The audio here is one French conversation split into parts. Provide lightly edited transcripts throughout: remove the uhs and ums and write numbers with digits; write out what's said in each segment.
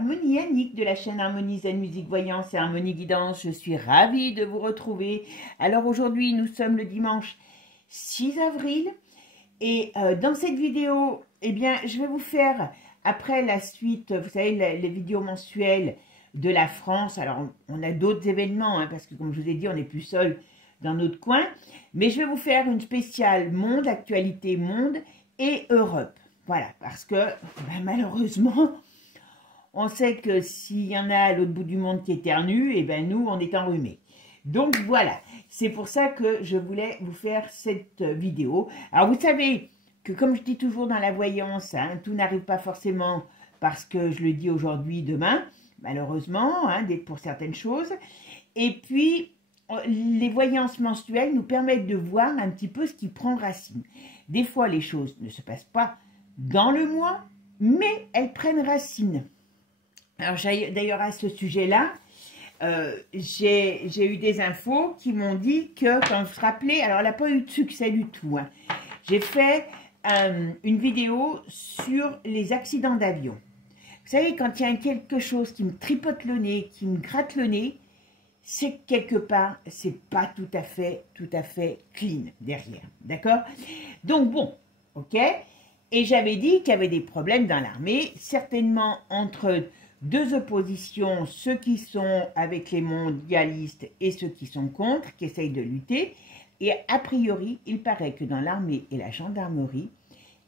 Harmonie Annick de la chaîne Harmonie Zen Musique Voyance et Harmonie Guidance. Je suis ravie de vous retrouver. Alors aujourd'hui, nous sommes le dimanche 6 avril et dans cette vidéo, eh bien, je vais vous faire, après la suite, vous savez, les vidéos mensuelles de la France. Alors, on a d'autres événements, hein, parce que comme je vous ai dit, on n'est plus seul dans notre coin. Mais je vais vous faire une spéciale monde, actualité monde et Europe. Voilà, parce que malheureusement, on sait que s'il y en a à l'autre bout du monde qui éternue, et ben nous, on est enrhumés. Donc voilà, c'est pour ça que je voulais vous faire cette vidéo. Alors vous savez que comme je dis toujours dans la voyance, hein, tout n'arrive pas forcément parce que je le dis aujourd'hui, demain, malheureusement, hein, pour certaines choses. Et puis, les voyances mensuelles nous permettent de voir un petit peu ce qui prend racine. Des fois, les choses ne se passent pas dans le mois, mais elles prennent racine. Alors d'ailleurs à ce sujet-là, j'ai eu des infos qui m'ont dit que, quand vous vous rappelez, alors elle n'a pas eu de succès du tout, hein. J'ai fait une vidéo sur les accidents d'avion. Vous savez, quand il y a quelque chose qui me tripote le nez, qui me gratte le nez, c'est que quelque part, c'est pas tout à fait clean derrière, d'accord? Donc bon, ok. Et j'avais dit qu'il y avait des problèmes dans l'armée, certainement entre deux oppositions, ceux qui sont avec les mondialistes et ceux qui sont contre, qui essayent de lutter. Et a priori, il paraît que dans l'armée et la gendarmerie,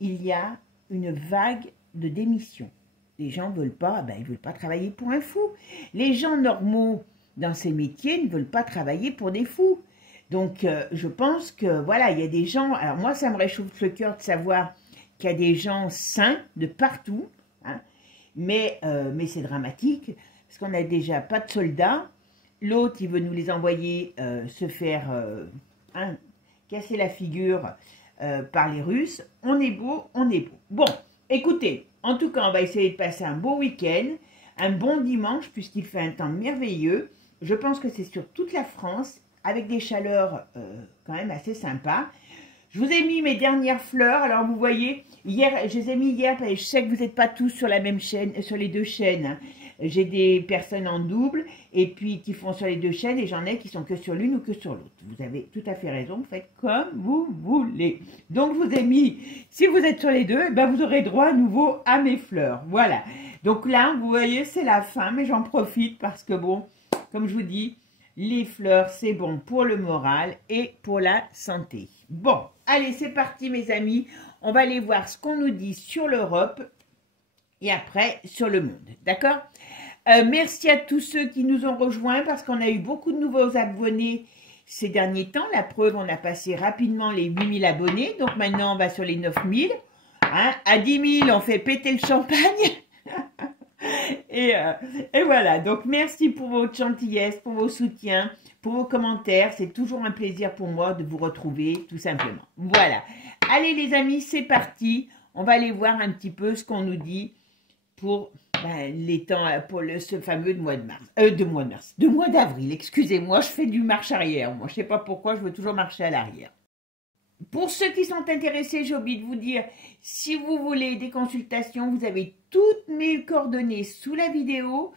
il y a une vague de démissions. Les gens ne veulent pas, ils ne veulent pas travailler pour un fou. Les gens normaux dans ces métiers ne veulent pas travailler pour des fous. Donc, je pense que, voilà, il y a des gens... Alors, moi, ça me réchauffe le cœur de savoir qu'il y a des gens sains de partout, hein, mais c'est dramatique, parce qu'on n'a déjà pas de soldats. L'autre, il veut nous les envoyer se faire casser la figure par les Russes. On est beau, on est beau. Bon, écoutez, en tout cas, on va essayer de passer un beau week-end, un bon dimanche, puisqu'il fait un temps merveilleux. Je pense que c'est sur toute la France, avec des chaleurs quand même assez sympas. Je vous ai mis mes dernières fleurs. Alors, vous voyez, hier, je les ai mis hier, parce que je sais que vous n'êtes pas tous sur la même chaîne, sur les deux chaînes, hein. J'ai des personnes en double, et puis qui font sur les deux chaînes, et j'en ai qui sont que sur l'une ou que sur l'autre. Vous avez tout à fait raison, vous faites comme vous voulez. Donc, je vous ai mis, si vous êtes sur les deux, vous aurez droit à nouveau à mes fleurs. Voilà. Donc là, vous voyez, c'est la fin, mais j'en profite parce que, bon, comme je vous dis, les fleurs, c'est bon pour le moral et pour la santé. Bon, allez, c'est parti mes amis. On va aller voir ce qu'on nous dit sur l'Europe et après sur le monde. D'accord? Merci à tous ceux qui nous ont rejoints parce qu'on a eu beaucoup de nouveaux abonnés ces derniers temps. La preuve, on a passé rapidement les 8000 abonnés. Donc maintenant, on va sur les 9000. Hein? À 10 000, on fait péter le champagne. Et voilà, donc merci pour votre gentillesse, pour vos soutiens, pour vos commentaires. C'est toujours un plaisir pour moi de vous retrouver, tout simplement. Voilà. Allez les amis, c'est parti. On va aller voir un petit peu ce qu'on nous dit pour les temps, pour ce fameux mois de mars. De mois d'avril, excusez-moi, je fais du marche arrière. Moi, je ne sais pas pourquoi, je veux toujours marcher à l'arrière. Pour ceux qui sont intéressés, j'ai oublié de vous dire, si vous voulez des consultations, vous avez toutes mes coordonnées sous la vidéo.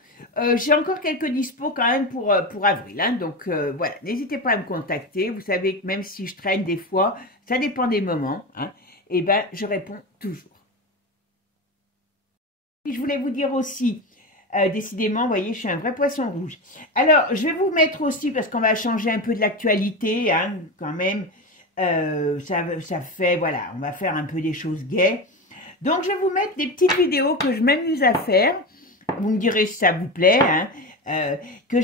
J'ai encore quelques dispos quand même pour avril. Hein, donc voilà, n'hésitez pas à me contacter. Vous savez que même si je traîne des fois, ça dépend des moments. Hein, et je réponds toujours. Je voulais vous dire aussi, décidément, vous voyez, je suis un vrai poisson rouge. Alors, je vais vous mettre aussi, parce qu'on va changer un peu de l'actualité, hein, quand même. Ça fait, voilà, on va faire un peu des choses gaies. Donc, je vais vous mettre des petites vidéos que je m'amuse à faire. Vous me direz si ça vous plaît. Hein,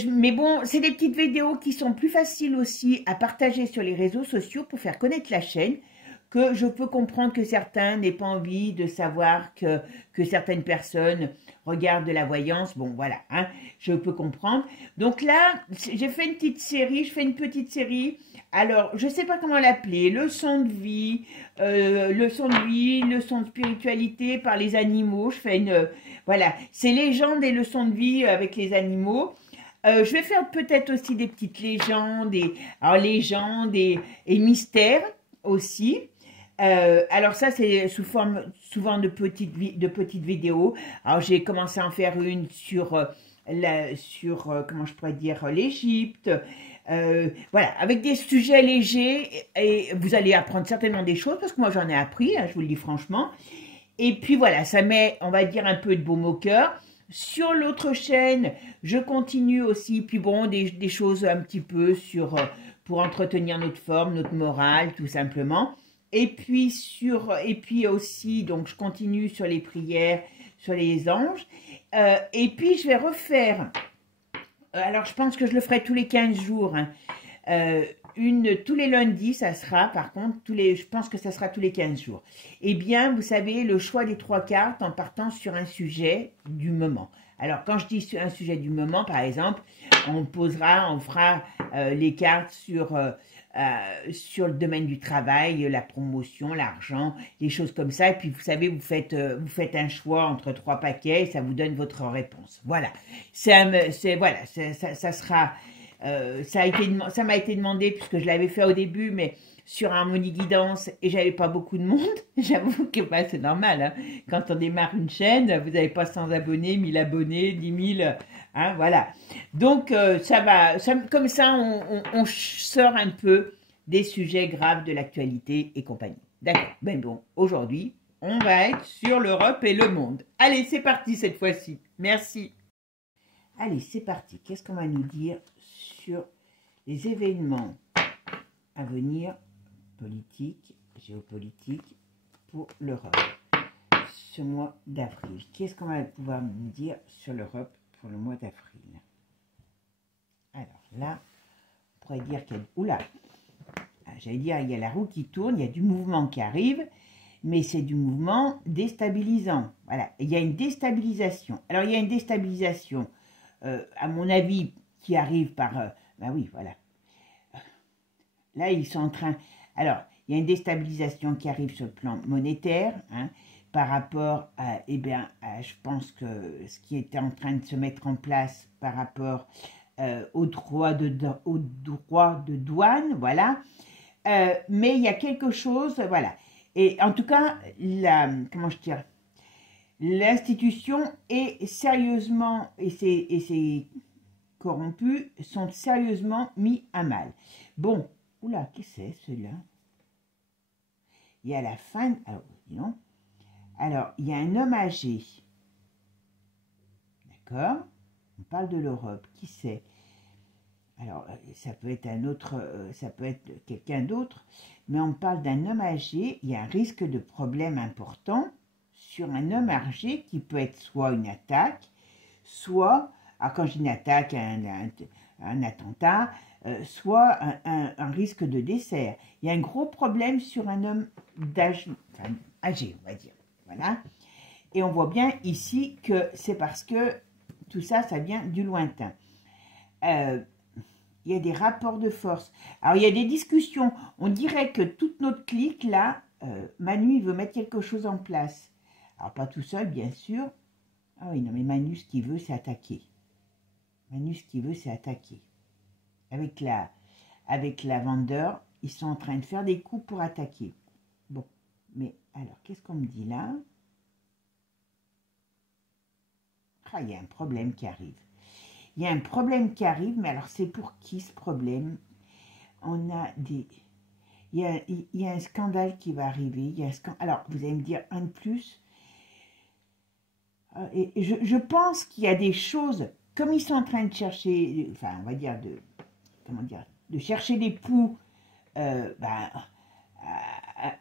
mais bon, c'est des petites vidéos qui sont plus faciles aussi à partager sur les réseaux sociaux pour faire connaître la chaîne. Que je peux comprendre que certains n'aient pas envie de savoir que certaines personnes regardent de la voyance. Bon, voilà, hein, je peux comprendre. Donc là, j'ai fait une petite série, je fais une petite série. Alors, je ne sais pas comment l'appeler, leçon de vie, leçon de spiritualité par les animaux. Je fais une, voilà, c'est légendes et leçons de vie avec les animaux. Je vais faire peut-être aussi des petites légendes, légendes et mystères aussi. Alors ça, c'est sous forme souvent de petites vidéos. Alors j'ai commencé à en faire une sur, comment je pourrais dire, l'Égypte. Voilà, avec des sujets légers et vous allez apprendre certainement des choses parce que moi j'en ai appris, hein, je vous le dis franchement. Et puis voilà, ça met, on va dire, un peu de baume au cœur. Sur l'autre chaîne, je continue aussi, puis bon, des choses un petit peu sur, pour entretenir notre forme, notre morale, tout simplement. Et puis aussi, donc je continue sur les prières, sur les anges. Et puis je vais refaire, alors je pense que je le ferai tous les 15 jours, hein. Tous les lundis, ça sera, par contre, je pense que ça sera tous les 15 jours. Eh bien, vous savez, le choix des 3 cartes en partant sur un sujet du moment. Alors, quand je dis sur un sujet du moment, par exemple, on fera les cartes sur le domaine du travail, la promotion, l'argent, des choses comme ça. Et puis, vous savez, vous faites un choix entre 3 paquets et ça vous donne votre réponse. Voilà. Voilà, ça sera... ça m'a été demandé puisque je l'avais fait au début, mais sur Harmonie Guidance et j'avais pas beaucoup de monde. J'avoue que bah, c'est normal. Hein. Quand on démarre une chaîne, vous n'avez pas 100 abonnés, 1000 abonnés, 10 000. Hein, voilà. Donc comme ça, on sort un peu des sujets graves de l'actualité et compagnie. D'accord. Ben bon, aujourd'hui, on va être sur l'Europe et le monde. Allez, c'est parti cette fois-ci. Merci. Allez, c'est parti. Qu'est-ce qu'on va nous dire sur les événements à venir, politiques, géopolitiques, pour l'Europe, ce mois d'avril? Qu'est-ce qu'on va pouvoir nous dire sur l'Europe pour le mois d'avril? Alors là, on pourrait dire qu'il y a... Oula, j'allais dire, il y a la roue qui tourne, il y a du mouvement qui arrive, mais c'est du mouvement déstabilisant. Voilà, il y a une déstabilisation. Alors, il y a une déstabilisation, à mon avis, qui arrive par... ben oui, voilà. Là, ils sont en train... Alors, il y a une déstabilisation qui arrive sur le plan monétaire, hein, par rapport à, eh bien, je pense que ce qui était en train de se mettre en place par rapport aux droits de douane, voilà. Mais il y a quelque chose, voilà. Et en tout cas, comment je dirais, l'institution est sérieusement, et c'est corrompus, sont sérieusement mis à mal. Bon, oula, qu'est-ce que c'est celui-là? Il y a la fin, alors, non. Alors, il y a un homme âgé. D'accord? On parle de l'Europe. Qui c'est? Alors, ça peut être un autre, ça peut être quelqu'un d'autre, mais on parle d'un homme âgé. Il y a un risque de problème important sur un homme âgé qui peut être soit une attaque, soit, alors quand je dis une attaque, un attentat, soit un risque de décès. Il y a un gros problème sur un homme âgé, on va dire. Voilà. Et on voit bien ici que c'est parce que tout ça, ça vient du lointain. Il y a des rapports de force. Alors, il y a des discussions. On dirait que toute notre clique, là, Manu, il veut mettre quelque chose en place. Alors, pas tout seul, bien sûr. Ah oui, non, mais Manu, ce qu'il veut, c'est attaquer. Manu, ce qu'il veut, c'est attaquer. Avec la vendeur, ils sont en train de faire des coups pour attaquer. Bon, mais alors, qu'est-ce qu'on me dit là? Ah, il y a un problème qui arrive. Il y a un problème qui arrive, mais alors c'est pour qui ce problème? On a des... Il y a un scandale qui va arriver. Il y a alors, vous allez me dire un de plus. Et je pense qu'il y a des choses, comme ils sont en train de chercher, enfin, on va dire, de chercher des poux, à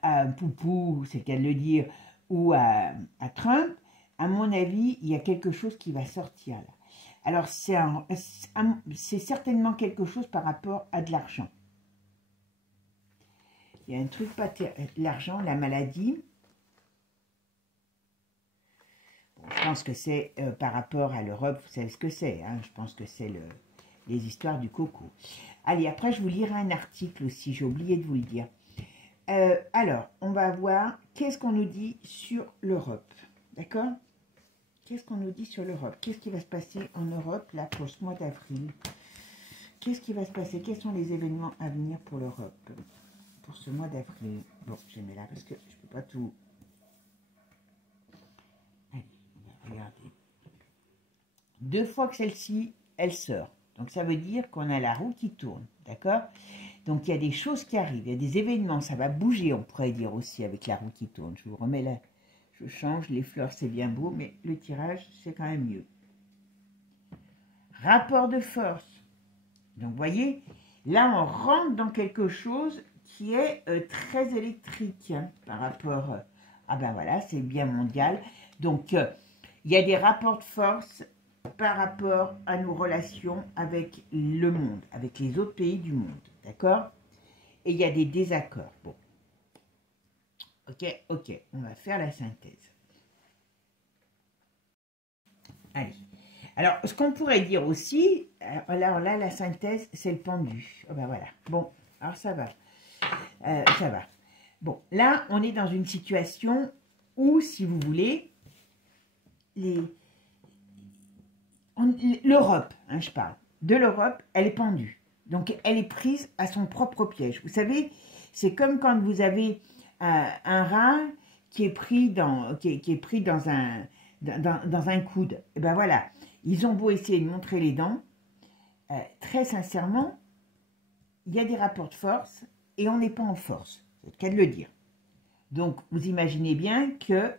un poupou, c'est le cas de le dire, ou à Trump, à mon avis, il y a quelque chose qui va sortir là. Alors, c'est certainement quelque chose par rapport à de l'argent. Il y a un truc, pas l'argent, la maladie. Bon, je pense que c'est par rapport à l'Europe, vous savez ce que c'est. Hein, je pense que c'est les histoires du coco. Allez, après, je vous lirai un article aussi, j'ai oublié de vous le dire. Alors, on va voir qu'est-ce qu'on nous dit sur l'Europe. D'accord? Qu'est-ce qu'on nous dit sur l'Europe? Qu'est-ce qui va se passer en Europe, là, pour ce mois d'avril? Qu'est-ce qui va se passer? Quels sont les événements à venir pour l'Europe pour ce mois d'avril. Bon, je mets là parce que je peux pas tout... Allez, on va regarder. 2 fois que celle-ci, elle sort. Donc ça veut dire qu'on a la roue qui tourne, d'accord? Donc il y a des choses qui arrivent, il y a des événements, ça va bouger, on pourrait dire aussi avec la roue qui tourne. Je vous remets là, je change, les fleurs c'est bien beau, mais le tirage c'est quand même mieux. Rapport de force. Donc vous voyez, là on rentre dans quelque chose qui est très électrique hein, par rapport... ah ben voilà, c'est bien mondial. Donc il y a des rapports de force par rapport à nos relations avec le monde, avec les autres pays du monde, d'accord? Et il y a des désaccords. Bon, ok, on va faire la synthèse. Allez, alors ce qu'on pourrait dire aussi, alors là la synthèse c'est le pendu. Oh ben voilà, bon, alors ça va, ça va. Bon, là on est dans une situation où, si vous voulez, l'Europe, hein, je parle, de l'Europe, elle est pendue. Donc, elle est prise à son propre piège. Vous savez, c'est comme quand vous avez un rat qui est pris dans, dans un coude. Et ben voilà, ils ont beau essayer de montrer les dents, très sincèrement, il y a des rapports de force et on n'est pas en force. C'est le cas de le dire. Donc, vous imaginez bien que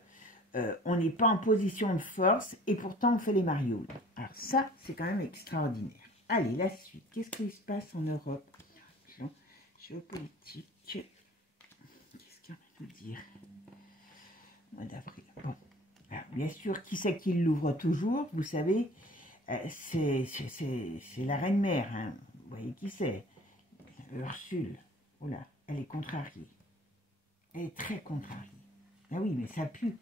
on n'est pas en position de force et pourtant on fait les marioles. Alors ça, c'est quand même extraordinaire. Allez, la suite. Qu'est-ce qui se passe en Europe? Géopolitique. Qu'est-ce qu'il y a à nous dire? Mois d'avril. Bon. Alors, bien sûr, qui c'est qui l'ouvre toujours? Vous savez, c'est la reine-mère. Hein. Vous voyez qui c'est? Ursule. Oh là, elle est contrariée. Elle est très contrariée. Ah oui, mais ça pue.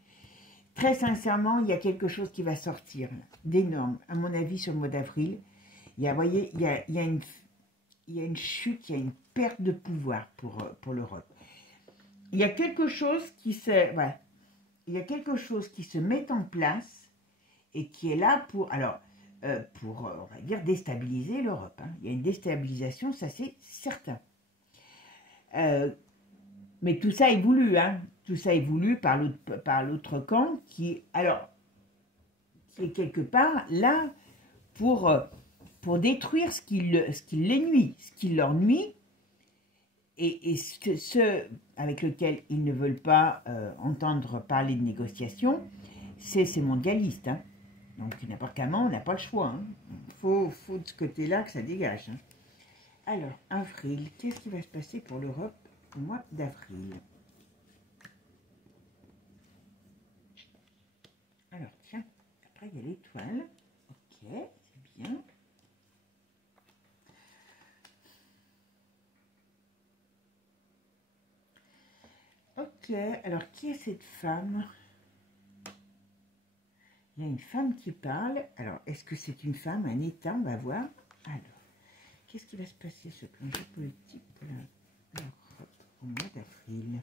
Très sincèrement, il y a quelque chose qui va sortir d'énorme, à mon avis, sur le mois d'avril. Vous voyez, il y a une chute, il y a une perte de pouvoir pour l'Europe. Il y a quelque chose qui se, voilà, il y a quelque chose qui se met en place et qui est là pour, alors, on va dire, déstabiliser l'Europe. Hein. Il y a une déstabilisation, ça c'est certain. Mais tout ça est voulu, hein. Tout ça est voulu par l'autre camp qui est quelque part là pour détruire ce qui les nuit, ce qui leur nuit, et ce avec lequel ils ne veulent pas entendre parler de négociation, c'est ces mondialistes. Hein. Donc n'importe comment, on n'a pas le choix. Hein. Faut de ce côté-là que ça dégage. Hein. Alors, avril, qu'est-ce qui va se passer pour l'Europe au mois d'avril? Alors, tiens, après il y a l'étoile. Ok, c'est bien. Ok, alors qui est cette femme? Il y a une femme qui parle. Alors, est-ce que c'est une femme, un état? On va voir. Alors, qu'est-ce qui va se passer ce plan géopolitique pour l'Europe au mois d'avril?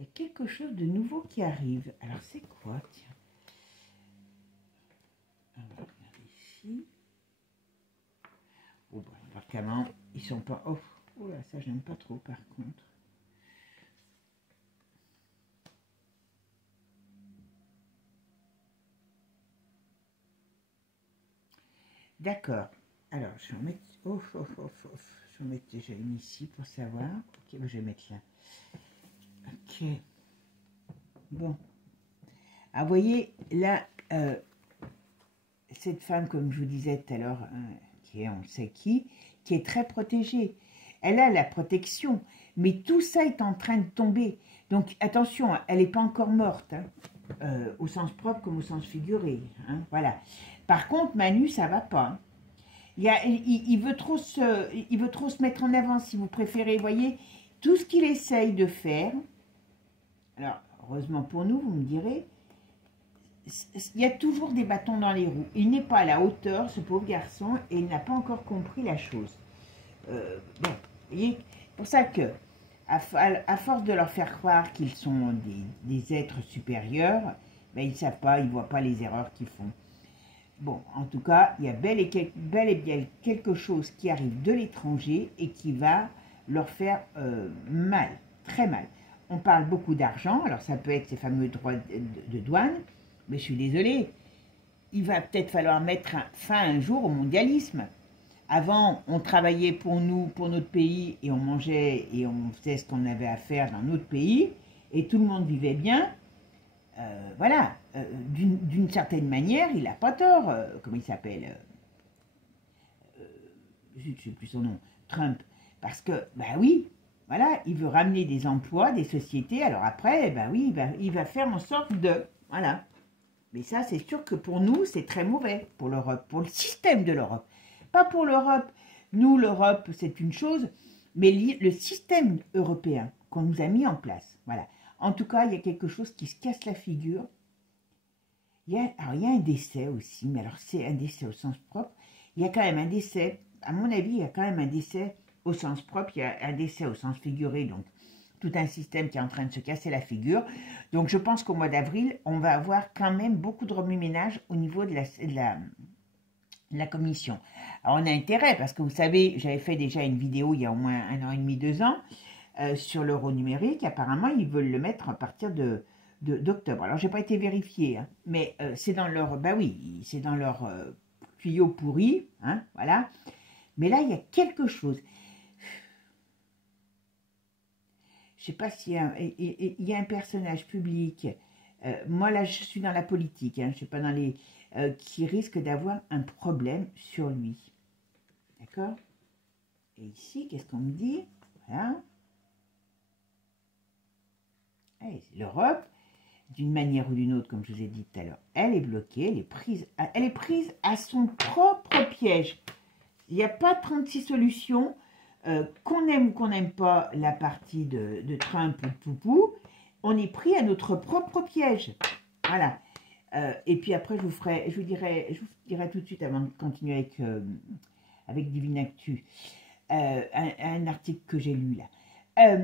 Il y a quelque chose de nouveau qui arrive. Alors, c'est quoi? Tiens. On va regarder ici. Oh, bah, vraiment, ils sont pas... Oh, oh là, ça, j'aime pas trop, par contre. D'accord. Alors, je vais en mettre... Oh, oh, oh, oh. Je vais en mettre déjà une ici pour savoir. Ok, je vais mettre là. Ok. Bon. Ah, vous voyez, là, cette femme, comme je vous disais tout à l'heure, qui est on sait qui est très protégée. Elle a la protection, mais tout ça est en train de tomber. Donc, attention, elle n'est pas encore morte, hein, au sens propre comme au sens figuré. Hein, voilà. Par contre, Manu, ça va pas. Hein. Il veut trop se mettre en avant, si vous préférez. Vous voyez, tout ce qu'il essaye de faire, alors, heureusement pour nous, vous me direz, il y a toujours des bâtons dans les roues. Il n'est pas à la hauteur, ce pauvre garçon, et il n'a pas encore compris la chose. Bon, vous voyez, c'est pour ça que, à force de leur faire croire qu'ils sont des êtres supérieurs, ben, ils ne savent pas, ils ne voient pas les erreurs qu'ils font. bon, en tout cas, il y a bel et bien quelque chose qui arrive de l'étranger et qui va leur faire mal, très mal. On parle beaucoup d'argent, alors ça peut être ces fameux droits de douane, mais je suis désolée, il va peut-être falloir mettre fin un jour au mondialisme. Avant, on travaillait pour nous, pour notre pays, et on mangeait et on faisait ce qu'on avait à faire dans notre pays, et tout le monde vivait bien. Voilà, d'une certaine manière, il n'a pas tort. Comment il s'appelle je ne sais plus son nom, Trump. Parce que, bah oui, voilà, il veut ramener des emplois, des sociétés. Alors après, bah oui, il va faire en sorte de... Voilà. Mais ça, c'est sûr que pour nous, c'est très mauvais, pour l'Europe, pour le système de l'Europe. Pas pour l'Europe. Nous, l'Europe, c'est une chose, mais le système européen qu'on nous a mis en place, voilà. En tout cas, il y a quelque chose qui se casse la figure. Alors, il y a un décès aussi, mais alors c'est un décès au sens propre. Il y a quand même un décès, à mon avis, il y a quand même un décès au sens propre, il y a un décès au sens figuré, donc tout un système qui est en train de se casser la figure. Donc je pense qu'au mois d'avril, on va avoir quand même beaucoup de remue-ménage au niveau de la commission. Alors on a intérêt, parce que vous savez, j'avais fait déjà une vidéo il y a au moins 1 an et demi, 2 ans, sur l'euro numérique. Apparemment, ils veulent le mettre à partir d'octobre. Alors, j'ai pas été vérifié, hein, mais c'est dans leur... Bah oui, c'est dans leur tuyau pourri, hein, voilà. Mais là, il y a quelque chose. Je sais pas s'il y a un personnage public. Moi, là, je suis dans la politique, hein, je sais pas dans les... qui risque d'avoir un problème sur lui. D'accord? Et ici, qu'est-ce qu'on me dit? Voilà. L'Europe, d'une manière ou d'une autre, comme je vous ai dit tout à l'heure, elle est bloquée, elle est prise à son propre piège. Il n'y a pas 36 solutions, qu'on aime ou qu'on n'aime pas la partie de Trump ou de Poupou, on est pris à notre propre piège. Voilà. Et puis après, je vous dirai tout de suite, avant de continuer avec Divine Actu, un article que j'ai lu là.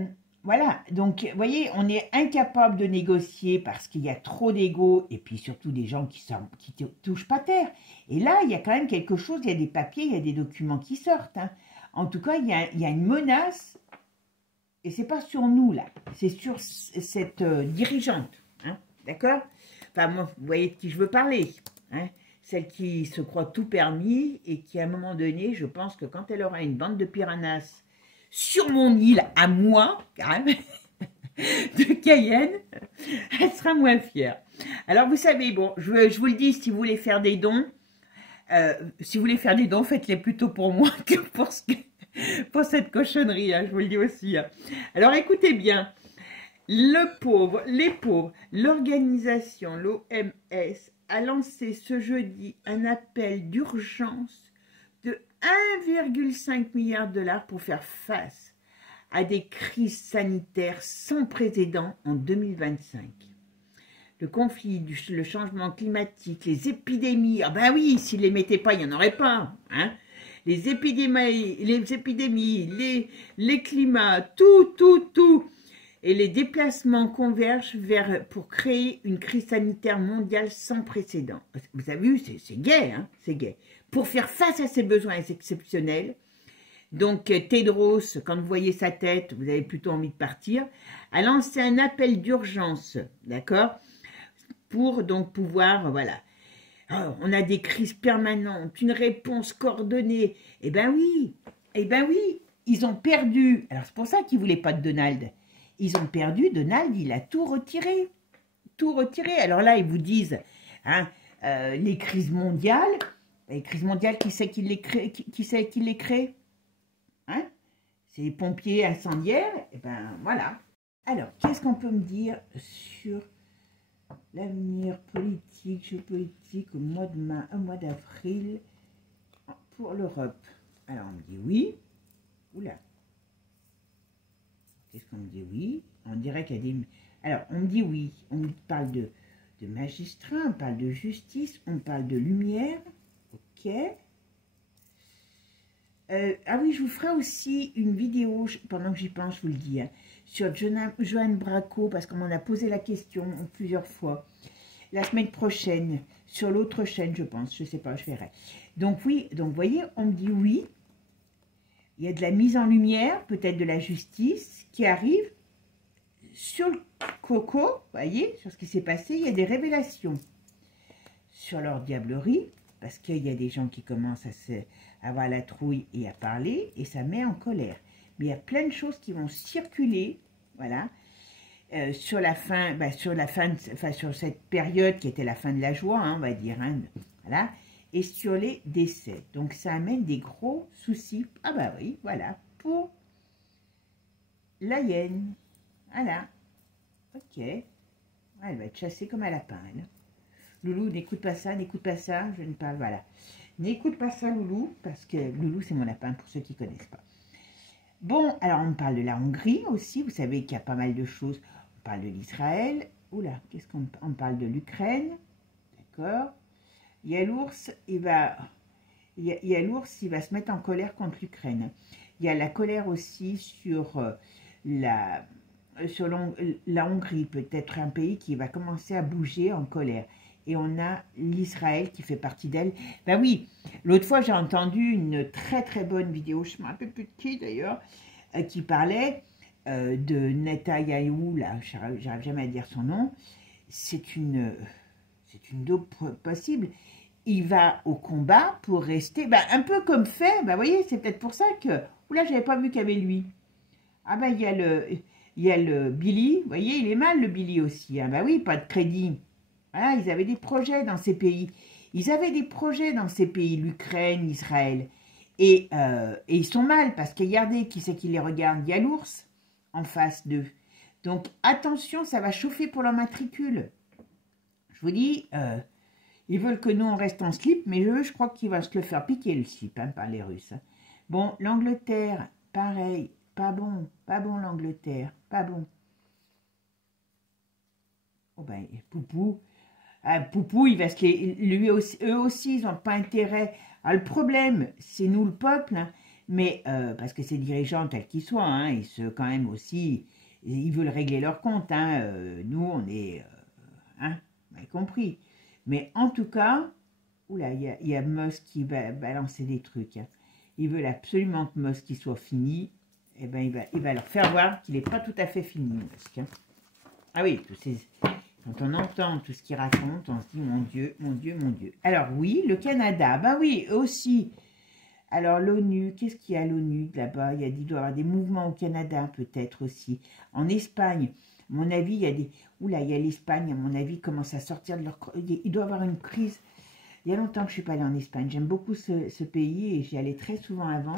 Voilà, donc, vous voyez, on est incapable de négocier parce qu'il y a trop d'ego et puis surtout des gens qui ne touchent pas terre. Et là, il y a quand même quelque chose, il y a des papiers, il y a des documents qui sortent. Hein. En tout cas, il y a une menace, et c'est pas sur nous, là, c'est sur cette dirigeante, hein, d'accord? Enfin, moi, vous voyez de qui je veux parler, hein? Celle qui se croit tout permis et qui, à un moment donné, je pense que quand elle aura une bande de piranhas sur mon île, à moi, quand même, de Cayenne, elle sera moins fière. Alors, vous savez, bon, je vous le dis, si vous voulez faire des dons, faites-les plutôt pour moi que pour cette cochonnerie, hein, je vous le dis aussi. Hein. Alors, écoutez bien, les pauvres, l'organisation, l'OMS, a lancé ce jeudi un appel d'urgence de 1,5 milliard de dollars pour faire face à des crises sanitaires sans précédent en 2025. Le conflit, le changement climatique, les épidémies, ah ben oui, s'ils ne les mettaient pas, il n'y en aurait pas. Hein, les épidémies, les climats, tout. Et les déplacements convergent pour créer une crise sanitaire mondiale sans précédent. Vous avez vu, c'est gai, hein, c'est gai. Pour faire face à ces besoins exceptionnels, donc Tedros, quand vous voyez sa tête, vous avez plutôt envie de partir, a lancé un appel d'urgence, d'accord, pour donc pouvoir, voilà, oh, on a des crises permanentes, une réponse coordonnée, eh ben oui, ils ont perdu, alors c'est pour ça qu'ils ne voulaient pas de Donald, ils ont perdu, Donald, il a tout retiré, alors là, ils vous disent, hein, les crises mondiales, qui c'est qui les crée, hein? C'est les pompiers incendiaires, et ben voilà. Alors, qu'est-ce qu'on peut me dire sur l'avenir politique, géopolitique au mois d'avril pour l'Europe? Alors, on me dit oui. Oula. Qu'est-ce qu'on me dit oui? On dirait qu'il y a des... Alors, on me dit oui. On me parle de magistrats, on parle de justice, on parle de lumière. Ok. Ah oui, je vous ferai aussi une vidéo, pendant que j'y pense, je vous le dis, hein, sur Joanne Braco, parce qu'on m'en a posé la question plusieurs fois, la semaine prochaine, sur l'autre chaîne, je pense. Je ne sais pas, je verrai. Donc oui, donc vous voyez, on me dit oui. Il y a de la mise en lumière, peut-être de la justice qui arrive. Sur le coco, vous voyez, sur ce qui s'est passé, il y a des révélations. Sur leur diablerie, parce qu'il y a des gens qui commencent à avoir la trouille et à parler, et ça met en colère. Mais il y a plein de choses qui vont circuler, voilà, sur la fin, sur cette période qui était la fin de la joie, hein, on va dire, hein, voilà, et sur les décès. Donc ça amène des gros soucis. Ah bah oui, voilà, pour la hyène. Voilà, ok. Elle va être chassée comme un lapin, elle. Loulou, n'écoute pas ça, je ne parle, voilà. N'écoute pas ça, Loulou, parce que Loulou, c'est mon lapin, pour ceux qui ne connaissent pas. Bon, alors on parle de la Hongrie aussi, vous savez qu'il y a pas mal de choses. On parle de l'Israël, oula, qu'est-ce qu'on parle de l'Ukraine, d'accord. Il y a l'ours, il va se mettre en colère contre l'Ukraine. Il y a la colère aussi sur la Hongrie, peut-être un pays qui va commencer à bouger en colère. Et on a l'Israël qui fait partie d'elle. Ben oui, l'autre fois j'ai entendu une très très bonne vidéo, je ne me rappelle plus de qui d'ailleurs, qui parlait de Netanyahou, là, j'arrive jamais à dire son nom. C'est une dope possible. Il va au combat pour rester, ben, un peu comme fait, ben, vous voyez, c'est peut-être pour ça que, oula, j'avais pas vu qu'il y avait lui. Ah ben, il y a le Billy, vous voyez, il est mal le Billy aussi, hein. Ben oui, pas de crédit. Voilà, ils avaient des projets dans ces pays. Ils avaient des projets dans ces pays, l'Ukraine, Israël. Et ils sont mal, parce que regardez, qui c'est qui les regarde? Il y a l'ours en face d'eux. Donc, attention, ça va chauffer pour leur matricule. Je vous dis, ils veulent que nous, on reste en slip, mais eux, je crois qu'ils vont se le faire piquer, le slip, hein, par les Russes. Bon, l'Angleterre, pareil, pas bon l'Angleterre, pas bon. Oh ben, Poupou, Poupou, il va se eux aussi, ils n'ont pas intérêt. Alors, le problème, c'est nous, le peuple, hein, mais parce que ces dirigeants, tels qu'ils soient, hein, quand même aussi, ils veulent régler leur compte. Hein, nous, on est, hein, vous avez compris. Mais en tout cas, oula, il y a Musk qui va balancer des trucs. Hein. Ils veulent absolument que Musk il soit fini. Eh ben, il va leur faire voir qu'il n'est pas tout à fait fini, Musk. Hein. Ah oui, quand on entend tout ce qu'il raconte, on se dit, mon Dieu, mon Dieu, mon Dieu. Alors oui, le Canada, ben oui, aussi. Alors l'ONU, qu'est-ce qu'il y a à l'ONU là-bas? Il doit y avoir des mouvements au Canada, peut-être aussi. En Espagne, à mon avis, il y a des... Oula, il y a l'Espagne, à mon avis, commence à sortir de leur... Il doit y avoir une crise. Il y a longtemps que je ne suis pas allée en Espagne. J'aime beaucoup ce pays et j'y allais très souvent avant.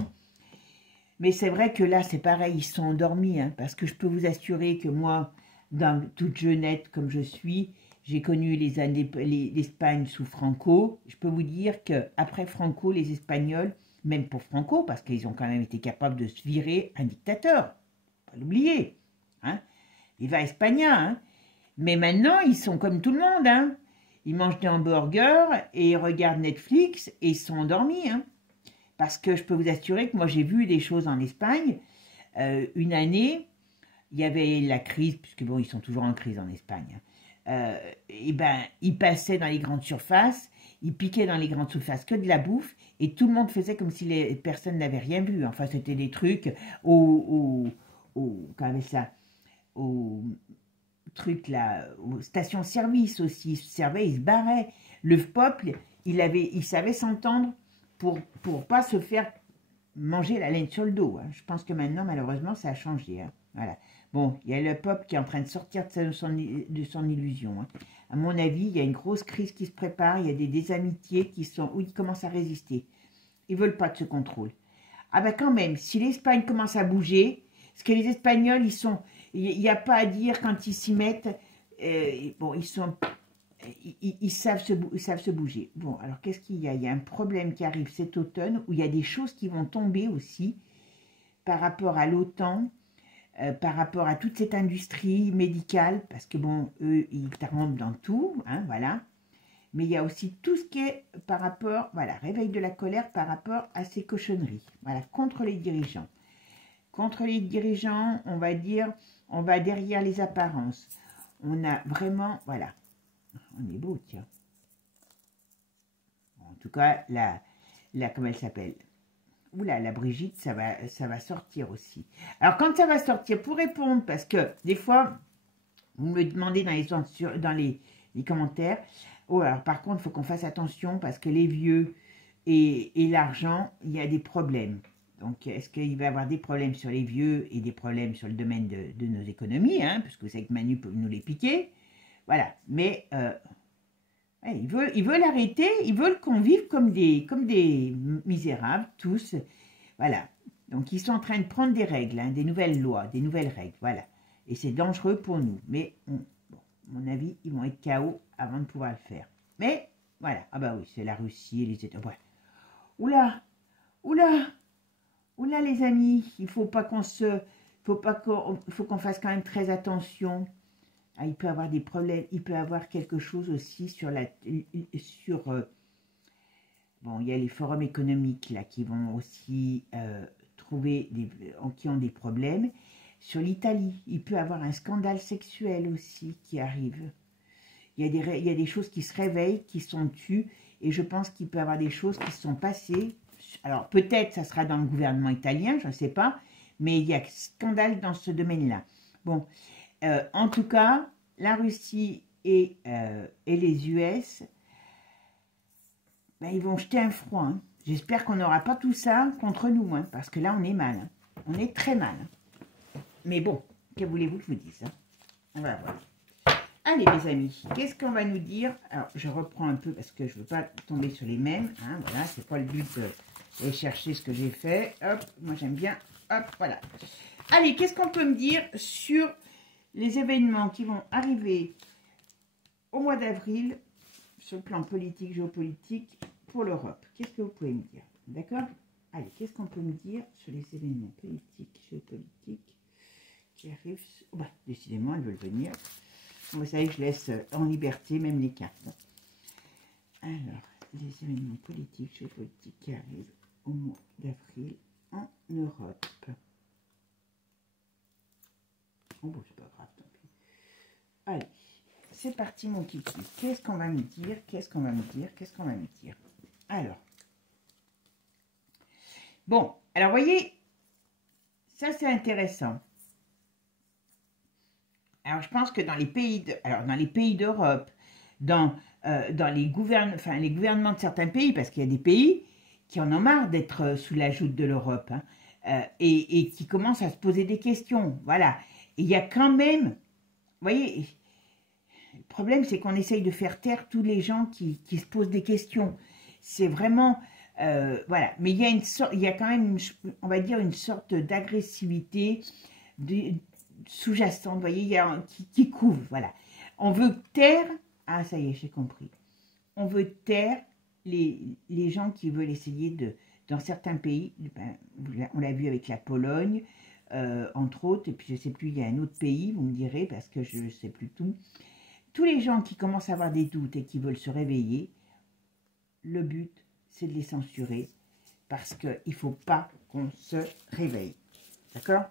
Mais c'est vrai que là, c'est pareil, ils sont endormis. Hein, parce que je peux vous assurer que moi, dans toute jeunette comme je suis, j'ai connu l'Espagne sous Franco. Je peux vous dire qu'après Franco, les Espagnols, même pour Franco, parce qu'ils ont quand même été capables de se virer un dictateur, pas l'oublier, hein, Viva España, hein. Mais maintenant, ils sont comme tout le monde, hein. Ils mangent des hamburgers et ils regardent Netflix et ils sont endormis, hein. Parce que je peux vous assurer que moi, j'ai vu des choses en Espagne. Une année, il y avait la crise, puisque bon, ils sont toujours en crise en Espagne. Et ben, ils passaient dans les grandes surfaces, ils piquaient dans les grandes surfaces que de la bouffe, et tout le monde faisait comme si les personnes n'avaient rien vu. Enfin, c'était des trucs aux trucs là, aux stations-service aussi, ils se servaient, ils se barraient. Le peuple, il savait s'entendre pour pas se faire manger la laine sur le dos. Hein. Je pense que maintenant, malheureusement, ça a changé. Hein. Voilà. Bon, il y a le peuple qui est en train de sortir de son illusion. Hein. À mon avis, il y a une grosse crise qui se prépare. Il y a des désamitiés où ils commencent à résister. Ils ne veulent pas de ce contrôle. Ah ben quand même, si l'Espagne commence à bouger, parce que les Espagnols, il n'y a pas à dire quand ils s'y mettent. Bon, ils savent se bouger. Bon, alors qu'est-ce qu'il y a? Il y a un problème qui arrive cet automne où il y a des choses qui vont tomber aussi par rapport à l'OTAN, par rapport à toute cette industrie médicale, parce que bon, eux, ils rentrent dans tout, hein, voilà. Mais il y a aussi tout ce qui est par rapport, voilà, réveil de la colère par rapport à ces cochonneries, voilà, contre les dirigeants. Contre les dirigeants, on va dire, on va derrière les apparences. On a vraiment, voilà, on est beau, tiens. tout cas, comment elle s'appelle? Oula, la Brigitte, ça va sortir aussi. Alors, quand ça va sortir, pour répondre, parce que des fois, vous me demandez dans les commentaires, oh, alors par contre, il faut qu'on fasse attention parce que les vieux et l'argent, il y a des problèmes. Donc, est-ce qu'il va y avoir des problèmes sur les vieux et des problèmes sur le domaine de nos économies, hein, parce que vous savez que Manu peut nous les piquer. Voilà, mais ouais, ils veulent arrêter, ils veulent qu'on vive comme des misérables, tous. Voilà, donc ils sont en train de prendre des règles, hein, des nouvelles lois, des nouvelles règles, voilà. Et c'est dangereux pour nous, mais bon, à mon avis, ils vont être KO avant de pouvoir le faire. Mais, voilà, ah bah oui, c'est la Russie et les États... Ouais. Oula, oula, oula les amis, il faut pas qu'on se... faut qu'on fasse quand même très attention. Ah, il peut avoir des problèmes, il peut avoir quelque chose aussi sur bon, il y a les forums économiques là qui vont aussi qui ont des problèmes. Sur l'Italie, il peut avoir un scandale sexuel aussi qui arrive. Il y a des choses qui se réveillent, qui sont tues, et je pense qu'il peut y avoir des choses qui se sont passées. Alors peut-être ça sera dans le gouvernement italien, je ne sais pas, mais il y a scandale dans ce domaine-là. Bon, en tout cas, la Russie et les US, ben, ils vont jeter un froid. Hein. J'espère qu'on n'aura pas tout ça contre nous, hein, parce que là, on est mal. Hein. On est très mal. Hein. Mais bon, que voulez-vous que je vous dise, hein? On va voir. Allez, mes amis, qu'est-ce qu'on va nous dire? Alors, je reprends un peu parce que je ne veux pas tomber sur les mêmes. Hein, voilà, c'est pas le but d'aller chercher ce que j'ai fait. Hop, moi j'aime bien. Hop, voilà. Allez, qu'est-ce qu'on peut me dire sur les événements qui vont arriver au mois d'avril sur le plan politique, géopolitique pour l'Europe? Qu'est-ce que vous pouvez me dire? D'accord? Allez, qu'est-ce qu'on peut me dire sur les événements politiques, géopolitiques qui arrivent? Oh, bah, décidément, elles veulent venir. Vous savez que je laisse en liberté même les cartes. Alors, les événements politiques, géopolitiques qui arrivent au mois d'avril en Europe. Oh bon, c'est pas grave, tant pis. Allez, c'est parti mon kiki. Qu'est-ce qu'on va me dire? Qu'est-ce qu'on va me dire? Qu'est-ce qu'on va me dire? Alors. Bon, alors voyez, ça c'est intéressant. Alors je pense que dans les pays d'Europe, dans les gouvernements de certains pays, parce qu'il y a des pays qui en ont marre d'être sous la joute de l'Europe, hein, et qui commencent à se poser des questions. Voilà. Et il y a quand même, vous voyez, le problème c'est qu'on essaye de faire taire tous les gens qui se posent des questions. C'est vraiment, voilà. Mais il y a quand même, on va dire, une sorte d'agressivité sous-jacente, vous voyez, qui couvre, voilà. On veut taire, ah ça y est, j'ai compris. On veut taire les gens qui veulent essayer dans certains pays, ben, on l'a vu avec la Pologne, entre autres, et puis je ne sais plus, il y a un autre pays, vous me direz, parce que je ne sais plus tout. Tous les gens qui commencent à avoir des doutes et qui veulent se réveiller, le but, c'est de les censurer, parce qu'il ne faut pas qu'on se réveille. D'accord?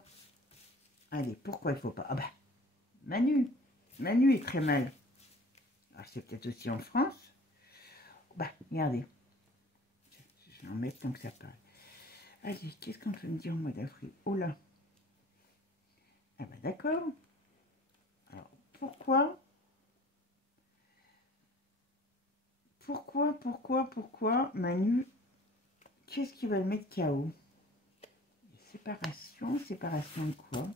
Allez, pourquoi il ne faut pas? Ah ben, Manu est très mal. Alors, c'est peut-être aussi en France. Bah, regardez. Je vais en mettre tant que ça parle. Allez, qu'est-ce qu'on peut me dire au mois d'avril? Oh là. Ah ben, d'accord. Alors, pourquoi Manu, qu'est-ce qui va le mettre KO? Séparation de quoi?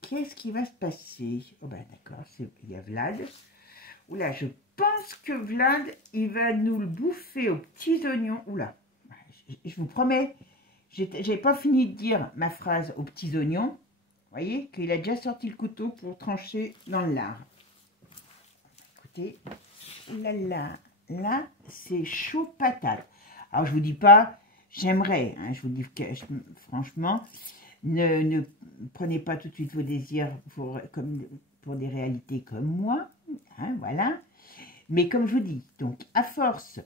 Qu'est-ce qui va se passer? Oh ben d'accord, il y a Vlad. Oula, je pense que Vlad, il va nous le bouffer aux petits oignons. Oula, je vous promets, j'ai pas fini de dire ma phrase aux petits oignons. Vous voyez qu'il a déjà sorti le couteau pour trancher dans le lard. Écoutez, là, c'est chaud patate. Alors je vous dis pas, j'aimerais, hein, je vous dis que franchement... Ne prenez pas tout de suite vos désirs pour des réalités comme moi, hein, voilà. Mais comme je vous dis, donc à force,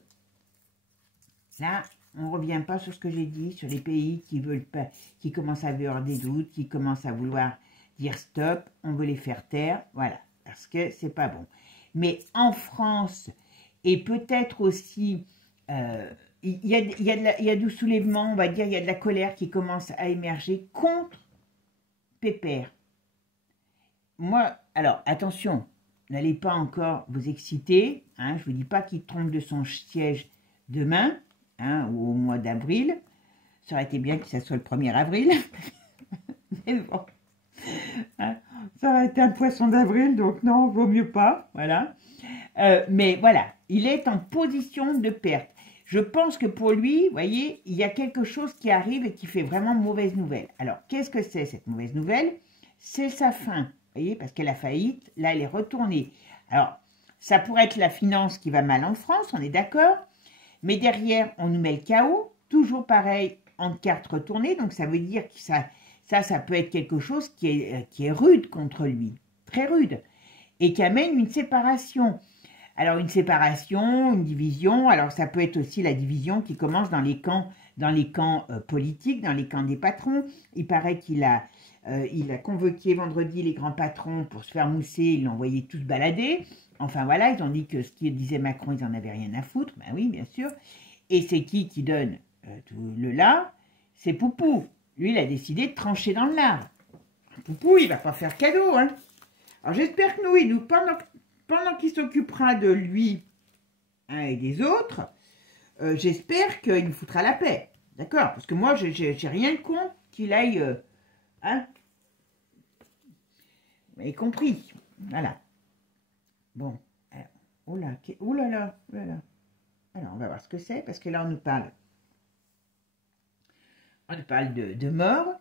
là, on ne revient pas sur ce que j'ai dit, sur les pays qui veulent pas, qui commencent à avoir des doutes, qui commencent à vouloir dire stop, on veut les faire taire, voilà, parce que c'est pas bon. mais en France, et peut-être aussi, il y a du soulèvement, on va dire, il y a de la colère qui commence à émerger contre Pépère. Moi, alors, attention, n'allez pas encore vous exciter, hein, je ne vous dis pas qu'il trompe de son siège demain, hein, ou au mois d'avril. Ça aurait été bien que ça soit le 1er avril. Mais bon, hein, ça aurait été un poisson d'avril, donc non, vaut mieux pas, voilà. Mais voilà, il est en position de perte. Je pense que pour lui, vous voyez, il y a quelque chose qui arrive et qui fait vraiment mauvaise nouvelle. Alors, qu'est-ce que c'est cette mauvaise nouvelle? C'est sa fin, vous voyez, parce qu'elle a faillite, là, elle est retournée. Alors, ça pourrait être la finance qui va mal en France, on est d'accord, mais derrière, on nous met le chaos, toujours pareil, en carte retournée, donc ça veut dire que ça peut être quelque chose qui est rude contre lui, très rude, et qui amène une séparation. Alors une séparation, une division, alors ça peut être aussi la division qui commence dans les camps politiques, dans les camps des patrons. Il paraît qu'il a convoqué vendredi les grands patrons pour se faire mousser, ils l'ont envoyé tous balader. Enfin voilà, ils ont dit que ce qu'il disait Macron, ils n'en avaient rien à foutre, ben oui, bien sûr. Et c'est qui donne tout le là? C'est Poupou. Lui, il a décidé de trancher dans le lard. Poupou, il va pas faire cadeau, hein. Alors j'espère que nous, pendant qu'il s'occupera de lui, hein, et des autres, j'espère qu'il nous foutra la paix. D'accord? Parce que moi, j'ai rien contre qu'il aille... hein? Vous m'avez compris. Voilà. Bon. Alors, oh là, oh là là, oh là là. Alors, on va voir ce que c'est, parce que là, on nous parle de mort,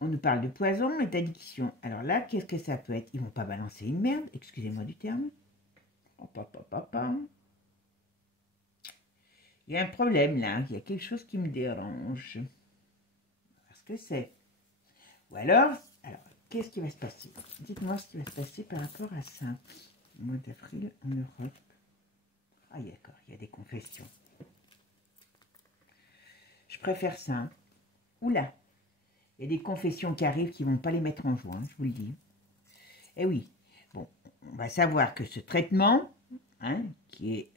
on nous parle de poison et d'addiction. Alors là, qu'est-ce que ça peut être? Ils vont pas balancer une merde, excusez-moi du terme. Il y a un problème là, il y a quelque chose qui me dérange. Parce que c'est. Ou alors, qu'est-ce qui va se passer? Dites-moi ce qui va se passer par rapport à ça. Au mois d'avril en Europe. Ah d'accord, il y a des confessions. Je préfère ça. Hein. Oula, il y a des confessions qui arrivent qui ne vont pas les mettre en joie, je vous le dis. Eh oui, bon, on va savoir que ce traitement, hein, qui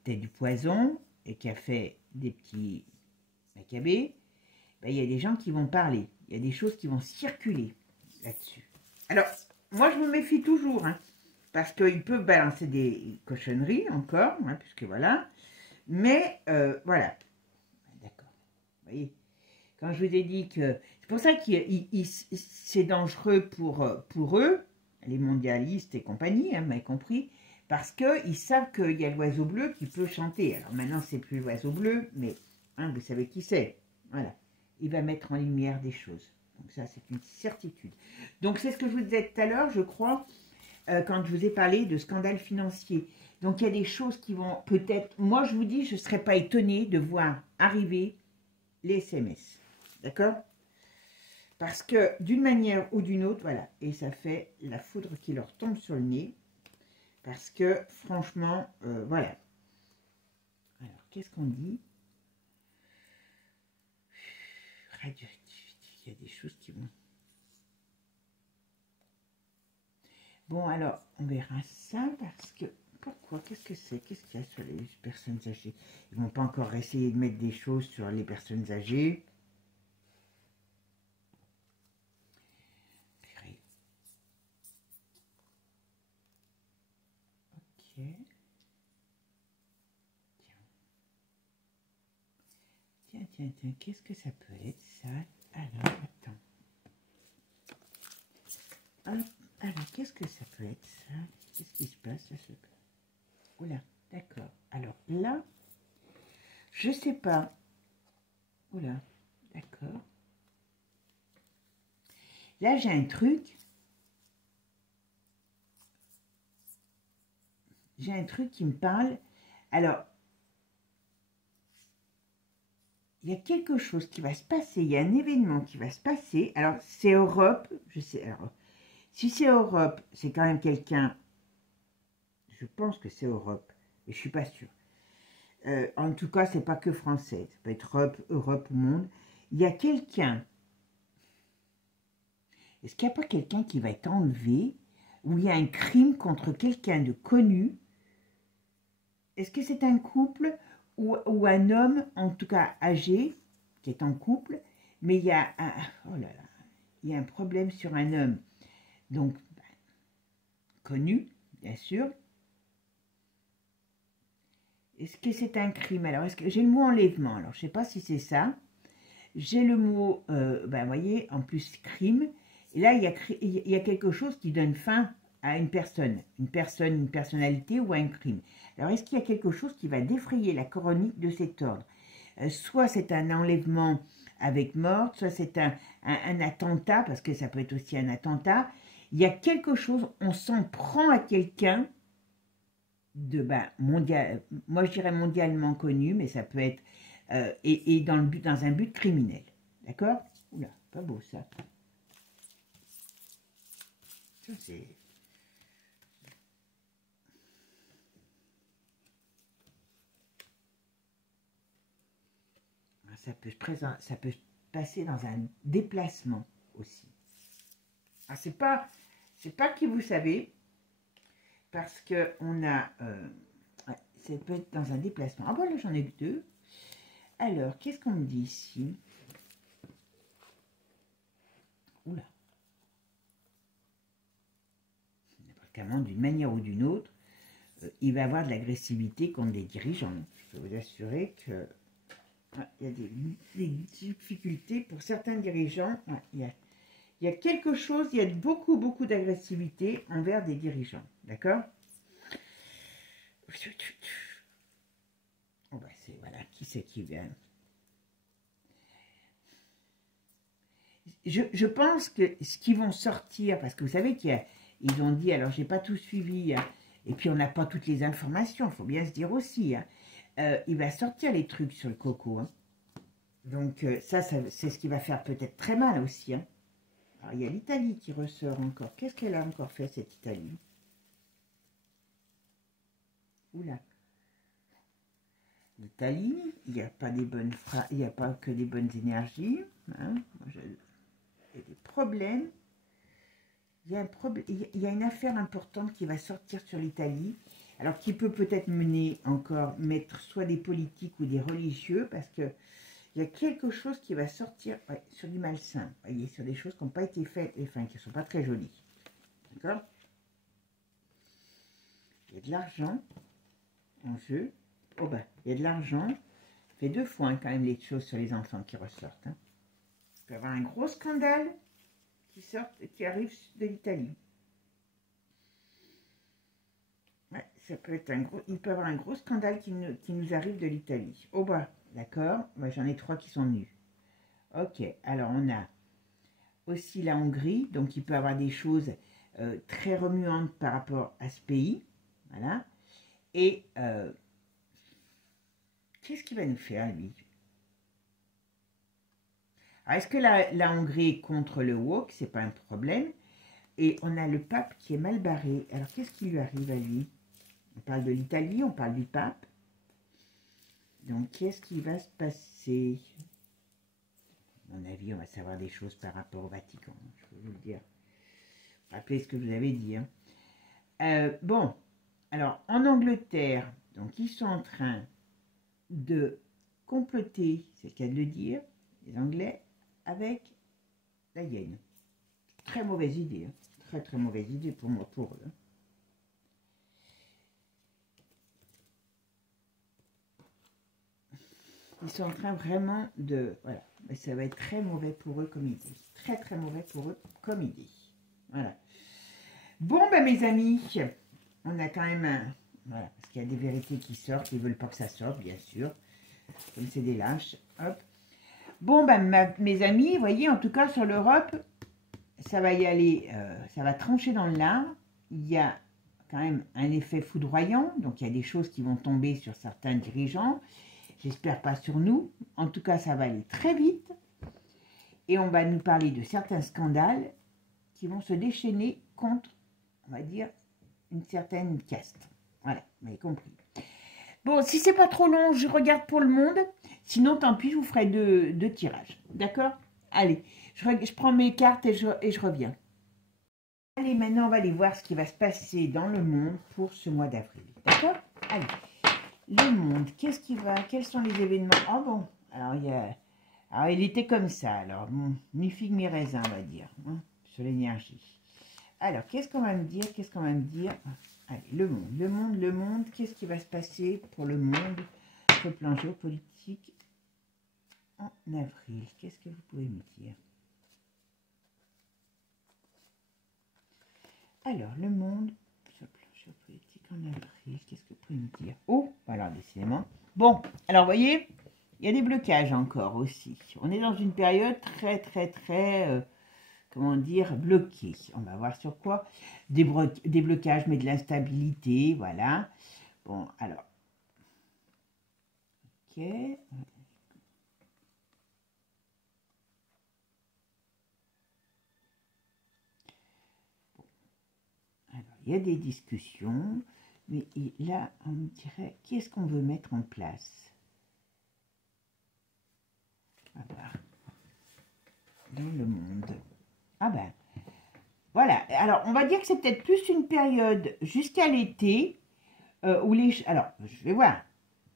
était du poison et qui a fait des petits macabées, ben, il y a des gens qui vont parler, il y a des choses qui vont circuler là-dessus. Alors, moi je me méfie toujours, hein, parce qu'ils peuvent balancer des cochonneries encore, hein, puisque voilà, mais voilà, d'accord, vous voyez. Quand je vous ai dit que... C'est pour ça que c'est dangereux pour eux, les mondialistes et compagnie, hein, vous m'avez compris, parce qu'ils savent qu'il y a l'oiseau bleu qui peut chanter. Alors maintenant, c'est plus l'oiseau bleu, mais hein, vous savez qui c'est. Voilà. Il va mettre en lumière des choses. Donc ça, c'est une certitude. Donc c'est ce que je vous disais tout à l'heure, je crois, quand je vous ai parlé de scandale financier. Donc il y a des choses qui vont peut-être... Moi, je vous dis, je ne serais pas étonnée de voir arriver les SMS. D'accord? Parce que d'une manière ou d'une autre, voilà, et ça fait la foudre qui leur tombe sur le nez. Parce que franchement, voilà. Alors, qu'est-ce qu'on dit? Radioactivité, il y a des choses qui vont... Bon, alors, on verra ça parce que... Pourquoi? Qu'est-ce que c'est? Qu'est-ce qu'il y a sur les personnes âgées? Ils ne vont pas encore essayer de mettre des choses sur les personnes âgées. Tiens, qu'est-ce que ça peut être ça? Alors, attends. Alors, qu'est-ce que ça peut être ça? Qu'est-ce qui se passe? Oula, d'accord. Alors là, je sais pas. Oula, d'accord. Là, j'ai un truc. J'ai un truc qui me parle. Alors, il y a quelque chose qui va se passer. Il y a un événement qui va se passer. Alors, c'est Europe. Je sais. Alors, si c'est Europe, c'est quand même quelqu'un. Je pense que c'est Europe. Mais je ne suis pas sûre. En tout cas, c'est pas que français. Ça peut être Europe ou monde. Il y a quelqu'un. Est-ce qu'il n'y a pas quelqu'un qui va être enlevé? Ou il y a un crime contre quelqu'un de connu? est-ce que c'est un couple ou un homme, en tout cas âgé, qui est en couple, mais il y a un, oh là là, il y a un problème sur un homme, donc connu, bien sûr. Est-ce que c'est un crime? Alors, est-ce que j'ai le mot enlèvement? Alors, je ne sais pas si c'est ça. J'ai le mot, vous voyez, en plus crime. Et là, il y a quelque chose qui donne fin à une personne, une personnalité ou à un crime. Alors, est-ce qu'il y a quelque chose qui va défrayer la chronique de cet ordre? Soit c'est un enlèvement avec mort, soit c'est un attentat, parce que ça peut être aussi un attentat. Il y a quelque chose, on s'en prend à quelqu'un de mondial, moi je dirais mondialement connu, mais ça peut être et dans un but criminel, d'accord? Oula, pas beau ça. Ça c'est. Ça peut passer dans un déplacement aussi. Ah, c'est pas qui vous savez, parce que on a, ça peut être dans un déplacement. Ah bon, là j'en ai deux. Alors, qu'est-ce qu'on me dit ici? Oula. N'importe d'une manière ou d'une autre, il va avoir de l'agressivité contre des dirigeants. Je peux vous assurer que il y a des difficultés pour certains dirigeants. Il y a quelque chose, il y a beaucoup d'agressivité envers des dirigeants. D'accord? Oh ben voilà, qui c'est qui vient? Je pense que ce qui vont sortir, parce que vous savez qu'ils ont dit, alors j'ai pas tout suivi, hein, et puis on n'a pas toutes les informations, il faut bien se dire aussi, hein, il va sortir les trucs sur le coco. Hein. Donc ça c'est ce qui va faire peut-être très mal aussi. Hein. Alors il y a l'Italie qui ressort encore. Qu'est-ce qu'elle a encore fait cette Italie? Oula. L'Italie, il n'y a pas des bonnes il n'y a pas que des bonnes énergies. Hein. Il y a des problèmes. Il y a une affaire importante qui va sortir sur l'Italie. Alors qui peut peut-être mettre soit des politiques ou des religieux, parce que il y a quelque chose qui va sortir sur du malsain. Vous voyez, sur des choses qui n'ont pas été faites, enfin qui ne sont pas très jolies. D'accord? Il y a de l'argent en jeu. Oh ben, il y a de l'argent. Fait deux fois quand même les choses sur les enfants qui ressortent. Hein. Il peut y avoir un gros scandale qui arrive de l'Italie. Ouais, ça peut être il peut y avoir un gros scandale qui nous arrive de l'Italie. Oh bah, d'accord. Moi, j'en ai trois qui sont nus. Ok, alors on a aussi la Hongrie, donc il peut y avoir des choses très remuantes par rapport à ce pays. Voilà. Et qu'est-ce qu'il va nous faire, lui? Est-ce que la Hongrie est contre le wok? C'est pas un problème. Et on a le pape qui est mal barré. Alors, qu'est-ce qui lui arrive à lui? On parle de l'Italie, on parle du pape. Donc, qu'est-ce qui va se passer? À mon avis, on va savoir des choses par rapport au Vatican. Je peux vous le dire. Rappelez ce que vous avez dit. Hein. Bon, alors, en Angleterre, donc, ils sont en train de comploter, c'est le cas de le dire, les Anglais, avec la hyène. Très mauvaise idée. Hein. Très mauvaise idée pour moi, pour eux. Hein. Ils sont en train vraiment de... Voilà. Mais ça va être très mauvais pour eux comme idée. Très mauvais pour eux comme idée. Voilà. Bon, ben mes amis, on a quand même un... Voilà, parce qu'il y a des vérités qui sortent. Ils ne veulent pas que ça sorte, bien sûr. Comme c'est des lâches. Hop. Bon, ben mes amis, vous voyez, en tout cas sur l'Europe, ça va y aller, ça va trancher dans le lard. Il y a quand même un effet foudroyant. Donc, il y a des choses qui vont tomber sur certains dirigeants. J'espère pas sur nous. En tout cas, ça va aller très vite. Et on va nous parler de certains scandales qui vont se déchaîner contre, on va dire, une certaine caste. Voilà, vous avez compris. Bon, si c'est pas trop long, je regarde pour le monde. Sinon, tant pis, je vous ferai deux tirages. D'accord? Allez, je prends mes cartes et je reviens. Allez, maintenant, on va aller voir ce qui va se passer dans le monde pour ce mois d'avril. D'accord? Allez. Le monde, qu'est-ce qui va? Quels sont les événements? Oh bon, alors il était comme ça, alors, bon, mi figue, mi raisin, on va dire, hein, sur l'énergie. Alors, qu'est-ce qu'on va me dire? Qu'est-ce qu'on va me dire? Allez, le monde, qu'est-ce qui va se passer pour le monde sur le plan géopolitique en avril? Qu'est-ce que vous pouvez me dire? Alors, le monde sur le plan géopolitique en avril, qu'est-ce que vous pouvez me dire? Oh, alors, décidément. Bon, alors, vous voyez, il y a des blocages encore aussi. On est dans une période très, comment dire, bloquée. On va voir sur quoi. Des blocages, mais de l'instabilité, voilà. Bon, alors. Ok. Alors, il y a des discussions, mais là, on me dirait, qu'est-ce qu'on veut mettre en place? Voilà. Dans le monde. Ah ben, voilà. Alors, on va dire que c'est peut-être plus une période jusqu'à l'été, où alors, je vais voir,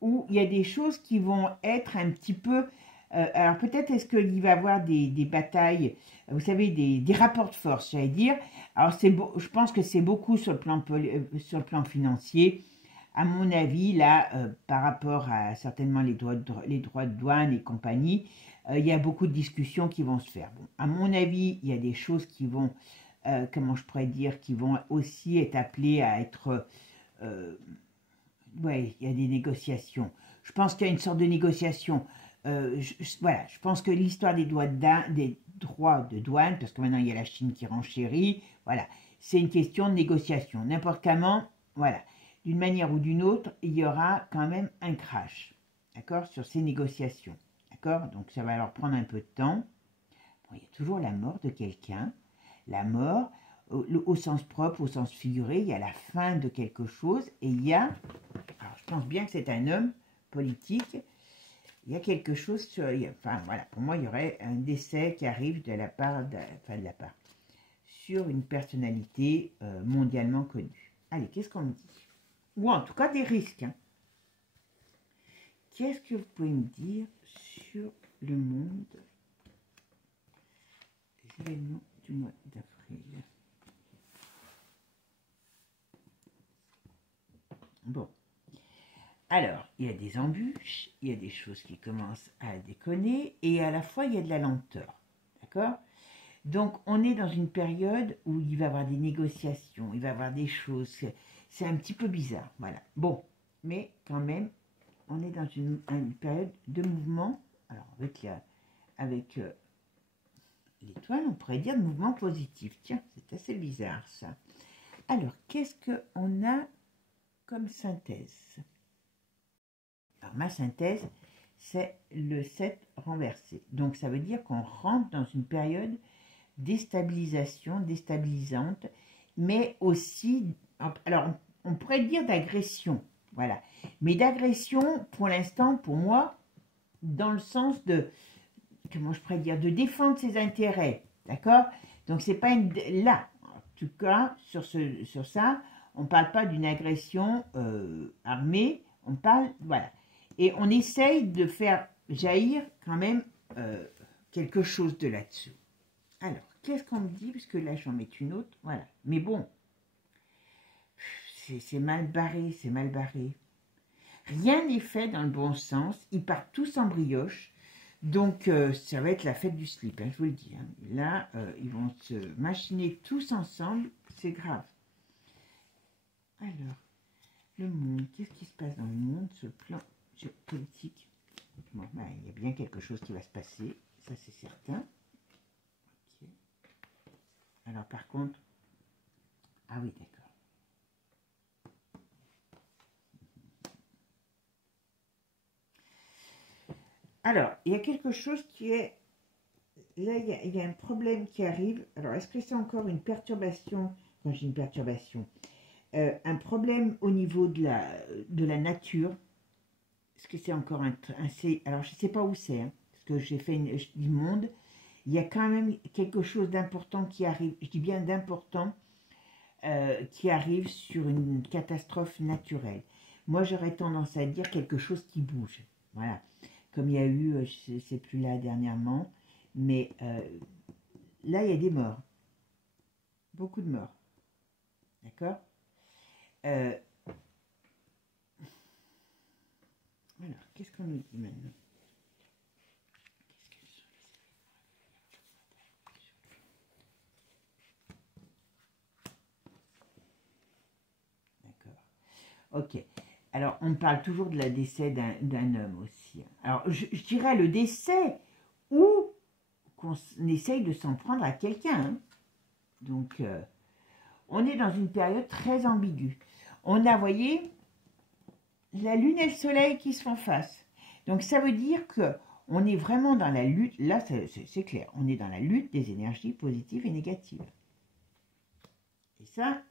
où il y a des choses qui vont être un petit peu... alors, peut-être est-ce qu'il va y avoir des batailles, vous savez, des rapports de force, j'allais dire. Alors, je pense que c'est beaucoup sur le plan financier. À mon avis, là, par rapport à certainement les droits de douane et compagnie, il y a beaucoup de discussions qui vont se faire. Bon, à mon avis, il y a des choses qui vont, comment je pourrais dire, qui vont aussi être appelées à être... ouais, il y a des négociations. Je pense qu'il y a une sorte de négociation. Voilà, je pense que l'histoire des droits de douane, parce que maintenant il y a la Chine qui renchérit, voilà, c'est une question de négociation. N'importe comment, voilà, d'une manière ou d'une autre, il y aura quand même un crash, d'accord, sur ces négociations, d'accord. Donc ça va leur prendre un peu de temps. Bon, il y a toujours la mort de quelqu'un, la mort au sens propre, au sens figuré, il y a la fin de quelque chose, et il y a, alors je pense bien que c'est un homme politique. Il y a quelque chose sur... Enfin, voilà, pour moi, il y aurait un décès qui arrive de la part... sur une personnalité mondialement connue. Allez, qu'est-ce qu'on me dit? Ou en tout cas, des risques. Hein. Qu'est-ce que vous pouvez me dire sur le monde? Les événements du mois d'avril. Bon. Alors, il y a des embûches, il y a des choses qui commencent à déconner, et à la fois, il y a de la lenteur. D'accord? Donc, on est dans une période où il va y avoir des négociations, il va y avoir des choses. C'est un petit peu bizarre, voilà. Bon, mais quand même, on est dans une période de mouvement. Alors, avec l'étoile, on pourrait dire de mouvement positif. Tiens, c'est assez bizarre, ça. Alors, qu'est-ce qu'on a comme synthèse? Alors, ma synthèse, c'est le 7 renversé. Donc, ça veut dire qu'on rentre dans une période déstabilisation, déstabilisante, mais aussi, alors, on pourrait dire d'agression, voilà. Mais d'agression, pour l'instant, pour moi, dans le sens de, comment je pourrais dire, de défendre ses intérêts, d'accord? Donc, c'est pas là, en tout cas, sur ça, on parle pas d'une agression armée, on parle, voilà. Et on essaye de faire jaillir quand même quelque chose de là-dessous. Alors, qu'est-ce qu'on me dit? Parce que là, j'en mets une autre, voilà. Mais bon, c'est mal barré, c'est mal barré. Rien n'est fait dans le bon sens, ils partent tous en brioche, donc ça va être la fête du slip, hein, je vous le dis. Hein. Là, ils vont se machiner tous ensemble, c'est grave. Alors, le monde, qu'est-ce qui se passe dans le monde, sur le plan géopolitique? Bon, ben, il y a bien quelque chose qui va se passer, ça c'est certain. Okay. Alors par contre, ah oui, d'accord. Alors, il y a quelque chose qui est... Là, il y a un problème qui arrive. Alors, est-ce que c'est encore une perturbation? Quand j'ai une perturbation, un problème au niveau de la nature. Est-ce que c'est encore alors, je ne sais pas où c'est, hein, parce que j'ai fait du monde. Il y a quand même quelque chose d'important qui arrive. Je dis bien d'important, qui arrive sur une catastrophe naturelle. moi j'aurais tendance à dire quelque chose qui bouge. Voilà. Comme il y a eu, je ne sais plus là dernièrement, mais là il y a des morts. Beaucoup de morts. D'accord. Alors, qu'est-ce qu'on nous dit maintenant? D'accord. Ok. Alors, on parle toujours de la décès d'un homme aussi. Alors, je dirais le décès ou qu'on essaye de s'en prendre à quelqu'un. Hein. Donc, on est dans une période très ambiguë. On a, voyez, la lune et le soleil qui se font face. Donc, ça veut dire que on est vraiment dans la lutte. Là, c'est clair. On est dans la lutte des énergies positives et négatives. Et ça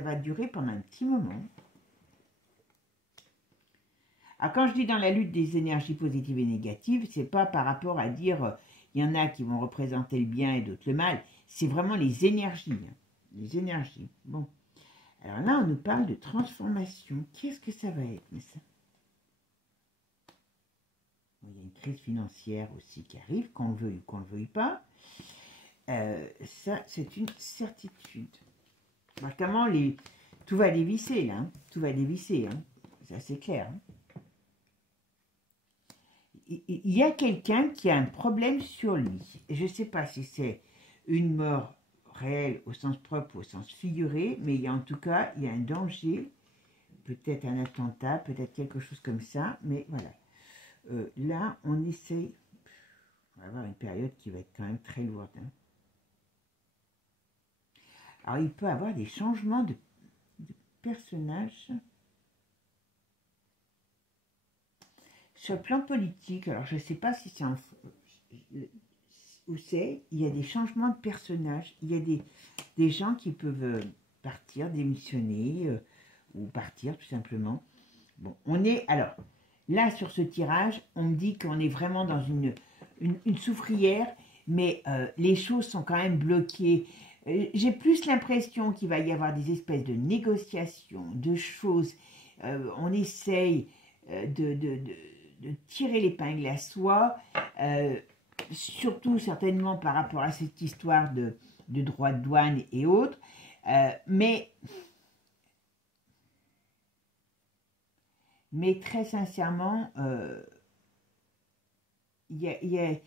va durer pendant un petit moment. Alors, quand je dis dans la lutte des énergies positives et négatives, c'est pas par rapport à dire il y en a qui vont représenter le bien et d'autres le mal. C'est vraiment les énergies. Hein. Les énergies. Bon. Alors là, on nous parle de transformation. Qu'est-ce que ça va être, ça? Bon, il y a une crise financière aussi qui arrive, qu'on le veuille ou qu'on ne le veuille pas. Ça, c'est une certitude. Alors, comment tout va dévisser, là. Hein. Tout va dévisser. Hein. Ça, c'est clair. Hein. Il y a quelqu'un qui a un problème sur lui. Et je ne sais pas si c'est une mort réelle au sens propre ou au sens figuré, mais il y a en tout cas, il y a un danger, peut-être un attentat, peut-être quelque chose comme ça, mais voilà. Là, on essaye, on va avoir une période qui va être quand même très lourde. Hein. Alors, il peut y avoir des changements de personnages. Sur le plan politique, alors je ne sais pas si c'est où c'est, il y a des changements de personnages, il y a des gens qui peuvent partir, démissionner, ou partir tout simplement. Bon, on est, alors, là sur ce tirage, on me dit qu'on est vraiment dans une soufrière, mais les choses sont quand même bloquées. J'ai plus l'impression qu'il va y avoir des espèces de négociations, de choses, on essaye de tirer l'épingle à soi, surtout certainement par rapport à cette histoire de droits de douane et autres, mais très sincèrement, il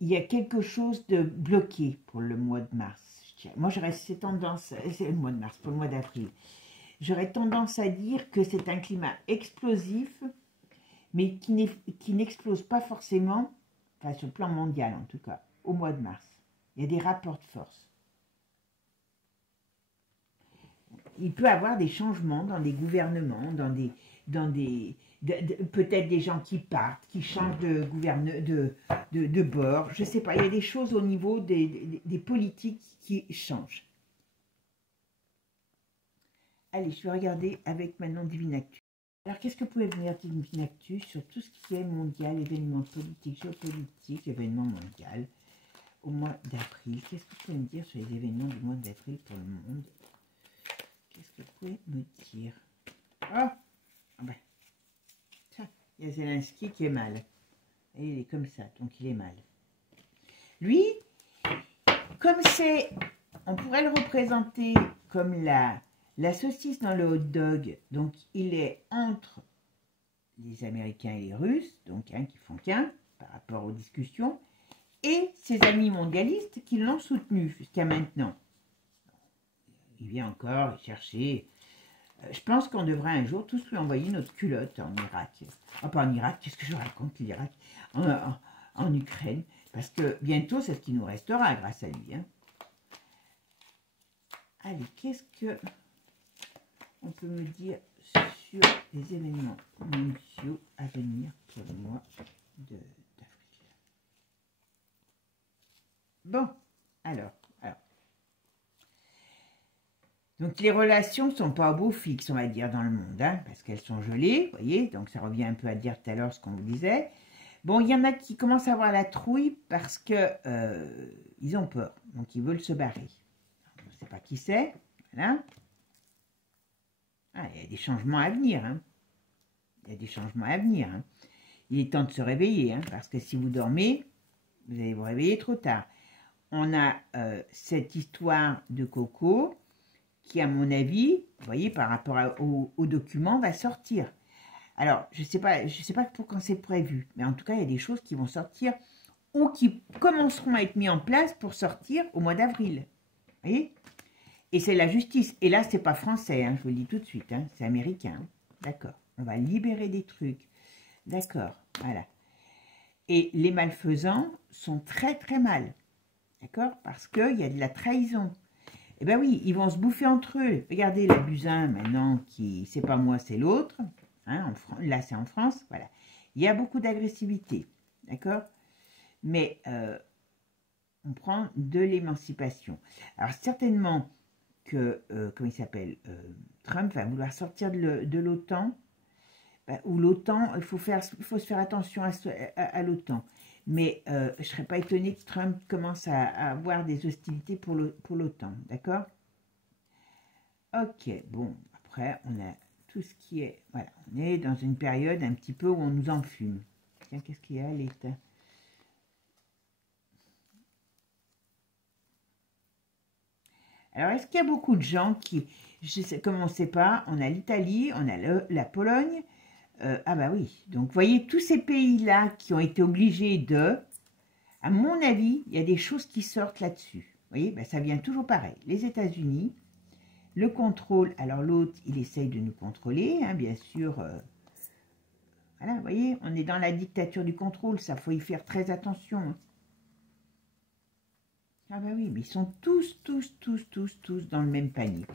y a quelque chose de bloqué pour le mois de mars. Moi, j'aurais cette tendance, c'est le mois de mars, pour le mois d'avril, j'aurais tendance à dire que c'est un climat explosif, mais qui n'explose pas forcément, enfin sur le plan mondial en tout cas, au mois de mars. Il y a des rapports de force. Il peut y avoir des changements dans des gouvernements, peut-être des gens qui partent, qui changent de bord, je ne sais pas, il y a des choses au niveau des politiques qui changent. Allez, je vais regarder avec maintenant Divine Actu. Alors, qu'est-ce que pouvait venir Divine Actu sur tout ce qui est mondial, événements politiques, géopolitiques, événements mondiaux au mois d'avril? Qu'est-ce que vous pouvez me dire sur les événements du mois d'avril pour le monde? Qu'est-ce que vous pouvez me dire? Ah ben, tiens, il y a Zelensky qui est mal. Et il est comme ça, donc il est mal. Lui, comme c'est, on pourrait le représenter comme la saucisse dans le hot dog, donc il est entre les Américains et les Russes, donc qui font qu'un par rapport aux discussions, et ses amis mondialistes qui l'ont soutenu jusqu'à maintenant. Il vient encore chercher. Je pense qu'on devrait un jour tous lui envoyer notre culotte en Irak. Oh, pas en Irak, qu'est-ce que je raconte, l'Irak? En Ukraine, parce que bientôt c'est ce qui nous restera grâce à lui. Hein. Allez, qu'est-ce que on peut me dire sur les événements mondiaux à venir pour le mois d'avril? Bon, alors. Donc les relations ne sont pas au beau fixe, on va dire, dans le monde, hein, parce qu'elles sont gelées, vous voyez, donc ça revient un peu à dire tout à l'heure ce qu'on vous disait. Bon, il y en a qui commencent à avoir la trouille parce que ils ont peur, donc ils veulent se barrer. On ne sait pas qui c'est, voilà. Ah, il y a des changements à venir, hein. a des changements à venir. Hein. Il est temps de se réveiller, hein, parce que si vous dormez, vous allez vous réveiller trop tard. On a cette histoire de Coco qui, à mon avis, vous voyez, par rapport au document, va sortir. Alors, je sais pas pour quand c'est prévu, mais en tout cas, il y a des choses qui vont sortir ou qui commenceront à être mis en place pour sortir au mois d'avril. Vous voyez? Et c'est la justice. Et là, c'est pas français, hein, je vous le dis tout de suite, hein, c'est américain. Hein. D'accord. On va libérer des trucs. D'accord, voilà. Et les malfaisants sont très très mal. D'accord? Parce qu'il y a de la trahison. Eh bien oui, ils vont se bouffer entre eux. Regardez l'abusin maintenant, qui c'est pas moi, c'est l'autre. Hein, là, c'est en France, voilà. Il y a beaucoup d'agressivité, d'accord? Mais on prend de l'émancipation. Alors, certainement que, comment il s'appelle, Trump va vouloir sortir de l'OTAN, ou l'OTAN, il faut se faire attention à l'OTAN. Mais je ne serais pas étonnée que Trump commence à avoir des hostilités pour l'OTAN, d'accord? Ok, bon, après, on a tout ce qui est... Voilà, on est dans une période un petit peu où on nous enfume. Tiens, qu'est-ce qu'il y a à l'état? Alors, est-ce qu'il y a beaucoup de gens qui... Je sais, comme on ne sait pas, on a l'Italie, on a la Pologne. Ah bah oui, donc vous voyez, tous ces pays-là qui ont été obligés de... À mon avis, il y a des choses qui sortent là-dessus. Vous voyez, ben, ça vient toujours pareil. Les États-Unis, le contrôle, alors l'autre, il essaye de nous contrôler, hein, bien sûr. Voilà, vous voyez, on est dans la dictature du contrôle, ça, faut y faire très attention. Hein. Ah bah oui, mais ils sont tous dans le même panier.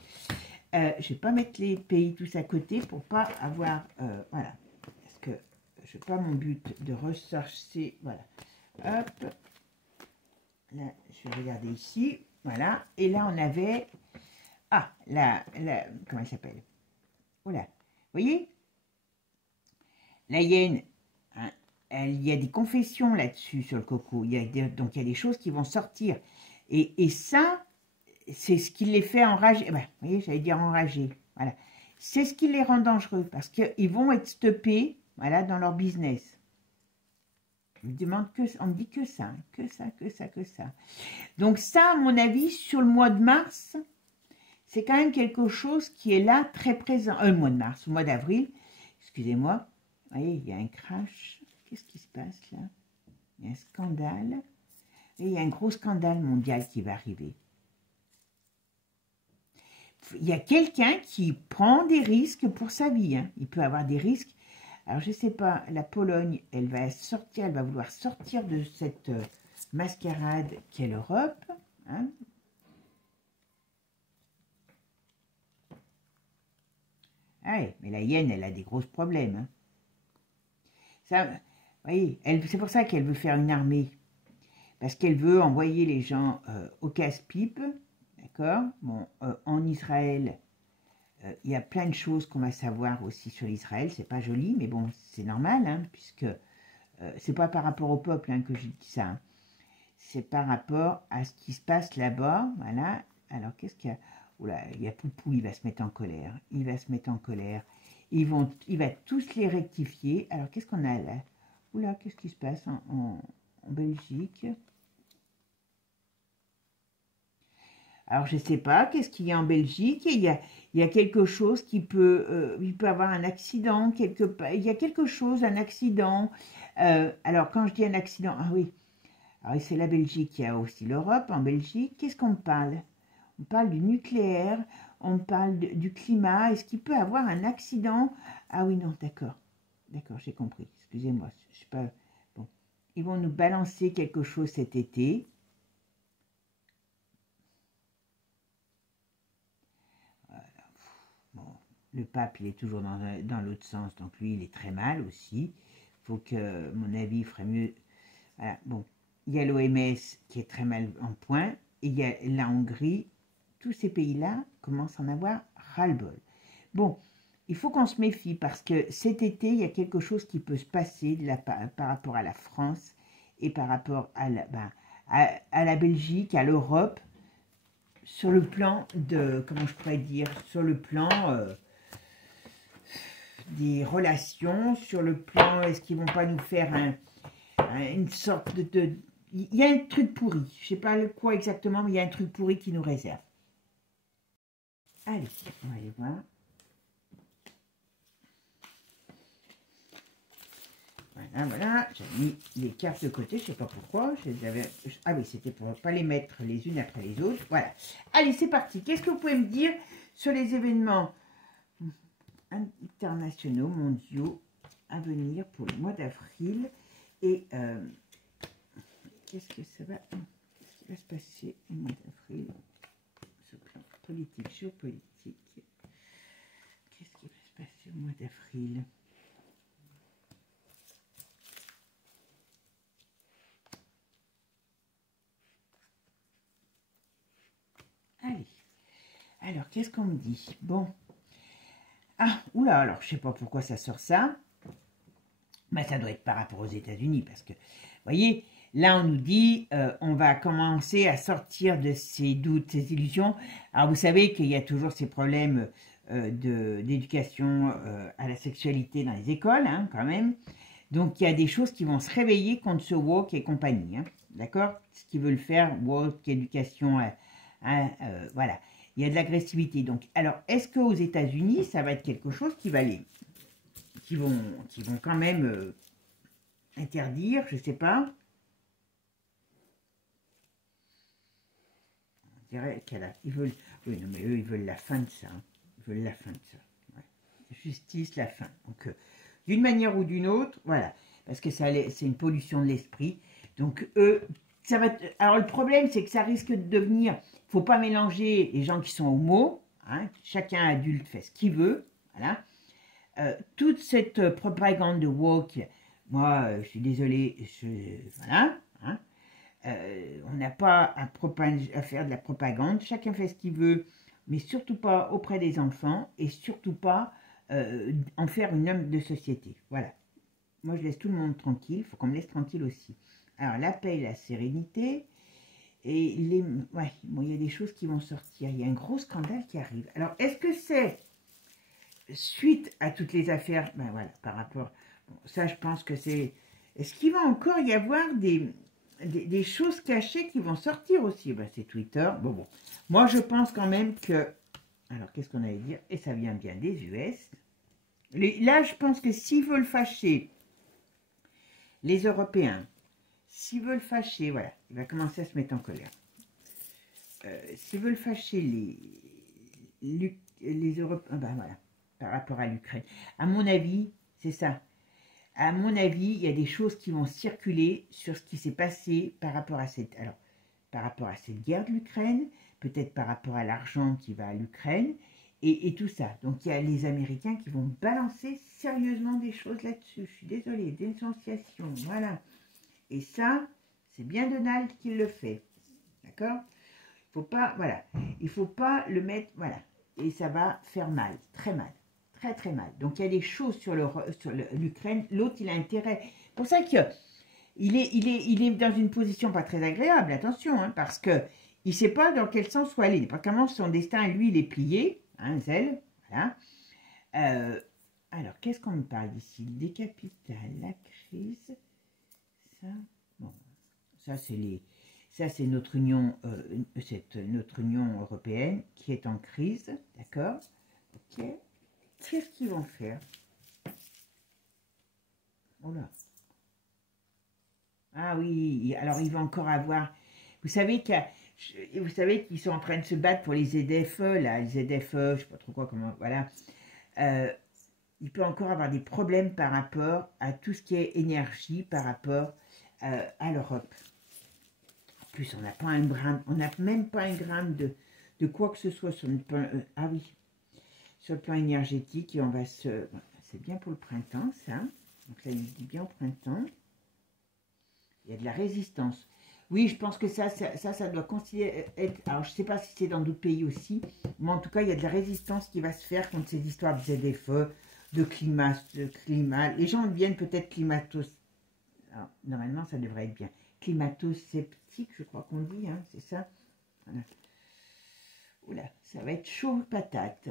Je ne vais pas mettre les pays tous à côté pour pas avoir... voilà, parce que je n'ai pas mon but de rechercher... Voilà, hop. Là, je vais regarder ici. Voilà, et là, on avait... Ah, comment elle s'appelle? Voilà, vous voyez? Là, il y a des confessions là-dessus, sur le coco. Donc, il y a des choses qui vont sortir. Et ça, c'est ce qui les fait enrager. Ben, vous voyez, j'allais dire enrager. Voilà. C'est ce qui les rend dangereux, parce qu'ils vont être stoppés, voilà, dans leur business. On me dit que ça, que ça. Donc ça, à mon avis, sur le mois de mars... C'est quand même quelque chose qui est là, très présent. Le mois de mars, le mois d'avril, excusez-moi. Vous voyez, il y a un crash. Qu'est-ce qui se passe là? Il y a un scandale. Et il y a un gros scandale mondial qui va arriver. Il y a quelqu'un qui prend des risques pour sa vie. Hein. Il peut avoir des risques. Alors, je ne sais pas, la Pologne, elle va vouloir sortir de cette mascarade qu'est l'Europe. Hein. Ah oui, mais la hyène, elle a des gros problèmes. Hein. Ça, vous voyez, c'est pour ça qu'elle veut faire une armée. Parce qu'elle veut envoyer les gens au casse-pipe. D'accord? Bon, en Israël, il y a plein de choses qu'on va savoir aussi sur l'Israël. C'est pas joli, mais bon, c'est normal, hein, puisque c'est pas par rapport au peuple hein, que je dis ça. Hein. C'est par rapport à ce qui se passe là-bas. Voilà. Alors, qu'est-ce qu'il y a? Oula, il y a Poupou, il va se mettre en colère. Il va se mettre en colère. Il va tous les rectifier. Alors, qu'est-ce qu'on a là? Oula, qu'est-ce qui se passe en Belgique? Alors, je ne sais pas, qu'est-ce qu'il y a en Belgique? Il y a quelque chose qui peut... il peut avoir un accident quelque part. Il y a quelque chose, un accident. Alors, quand je dis un accident... Ah oui, c'est la Belgique. Il y a aussi l'Europe. En Belgique, qu'est-ce qu'on parle? On parle du nucléaire, on parle du climat. Est-ce qu'il peut avoir un accident? Ah oui, non, d'accord. D'accord, j'ai compris. Excusez-moi, je sais pas... Bon. Ils vont nous balancer quelque chose cet été. Voilà. Bon. Le pape, il est toujours dans l'autre sens, donc lui, il est très mal aussi. Il faut que, à mon avis, il ferait mieux... Voilà, bon. Il y a l'OMS qui est très mal en point, et il y a la Hongrie. Tous ces pays-là commencent à en avoir ras-le-bol. Bon, il faut qu'on se méfie parce que cet été, il y a quelque chose qui peut se passer par rapport à la France et par rapport à la Belgique, à l'Europe, sur le plan de, comment je pourrais dire, sur le plan des relations sur le plan, est-ce qu'ils vont pas nous faire une sorte de... Il y a un truc pourri, je sais pas le quoi exactement, mais il y a un truc pourri qui nous réserve. Allez, on va aller voir. Voilà, voilà, j'ai mis les cartes de côté, je sais pas pourquoi, je les avais... Ah oui, c'était pour ne pas les mettre les unes après les autres, voilà. Allez, c'est parti, qu'est-ce que vous pouvez me dire sur les événements internationaux, mondiaux, à venir pour le mois d'avril, et qu'est-ce qui va se passer au mois d'avril, sur le plan politique, géopolitique, qu'est-ce qui va se passer au mois d'avril? Allez, alors qu'est-ce qu'on me dit? Bon, ah, oula, alors je sais pas pourquoi ça sort ça, mais ça doit être par rapport aux États-Unis, parce que, vous voyez, là on nous dit, on va commencer à sortir de ces doutes, ces illusions. Alors vous savez qu'il y a toujours ces problèmes d'éducation à la sexualité dans les écoles, hein, quand même. Donc il y a des choses qui vont se réveiller contre ce woke et compagnie, hein, d'accord? Ce qu'ils veulent faire, woke, éducation, voilà. Il y a de l'agressivité. Donc, alors, est-ce qu'aux États-Unis, ça va être quelque chose qui va qui vont quand même interdire, je sais pas. On dirait ils veulent, oui, non, mais eux, ils veulent la fin de ça. Hein. Ils veulent la fin de ça. Ouais. Justice, la fin. Donc, d'une manière ou d'une autre, voilà. Parce que c'est une pollution de l'esprit. Donc, eux, ça va... Alors, le problème, c'est que ça risque de devenir... Il ne faut pas mélanger les gens qui sont homo. Hein, chacun adulte fait ce qu'il veut. Voilà. Toute cette propagande de woke, moi, je suis désolée, voilà. Hein, on n'a pas à faire de la propagande. Chacun fait ce qu'il veut, mais surtout pas auprès des enfants et surtout pas en faire une homme de société. Voilà. Moi, je laisse tout le monde tranquille. Il faut qu'on me laisse tranquille aussi. Alors, la paix et la sérénité. Et ouais, bon, il y a des choses qui vont sortir. Il y a un gros scandale qui arrive. Alors, est-ce que c'est suite à toutes les affaires, ben voilà, par rapport... Bon, ça, je pense que c'est... Est-ce qu'il va encore y avoir des choses cachées qui vont sortir aussi? Ben, c'est Twitter. Bon. Moi, je pense quand même que... Alors, qu'est-ce qu'on allait dire? Et ça vient bien des US. Là, je pense que s'ils veulent fâcher les Européens, s'ils veulent fâcher, voilà, il va commencer à se mettre en colère. S'ils veulent fâcher les Européens, ben voilà, par rapport à l'Ukraine. À mon avis, c'est ça. À mon avis, il y a des choses qui vont circuler sur ce qui s'est passé par rapport à par rapport à cette guerre de l'Ukraine, peut-être par rapport à l'argent qui va à l'Ukraine, et tout ça. Donc, il y a les Américains qui vont balancer sérieusement des choses là-dessus. Je suis désolée, dénonciation, voilà. Et ça, c'est bien Donald qui le fait. D'accord? Il faut pas, voilà. Il faut pas le mettre, voilà. Et ça va faire mal, très mal. Très, très mal. Donc, il y a des choses sur l'Ukraine. L'autre, il a intérêt. C'est pour ça qu'il est dans une position pas très agréable, attention, hein, parce que il ne sait pas dans quel sens soit aller. Parce comment son destin, lui, il est plié. Hein, Zell, voilà. Alors, qu'est-ce qu'on me parle ici? Des capitales, la crise... Ça, bon, ça c'est notre union, notre union européenne qui est en crise, d'accord? Ok. Qu'est-ce qu'ils vont faire? Oh là. Ah oui, alors il va encore avoir. Vous savez qu'ils sont en train de se battre pour les ZFE, là, les ZFE, je sais pas trop quoi, comment, voilà. Il peut encore avoir des problèmes par rapport à tout ce qui est énergie, par rapport à l'Europe. En plus, on n'a pas un gramme, on n'a même pas un gramme de quoi que ce soit sur le plan, ah oui, sur le plan énergétique, et on va se... C'est bien pour le printemps, ça. Donc là, il dit bien au printemps. Il y a de la résistance. Oui, je pense que ça doit considérer être... Alors, je ne sais pas si c'est dans d'autres pays aussi, mais en tout cas, il y a de la résistance qui va se faire contre ces histoires de ZFE, de climat. Les gens deviennent peut-être climatos... Alors, normalement, ça devrait être bien. Climato-sceptique, je crois qu'on dit, hein, c'est ça. Voilà. Oula, ça va être chaud patate.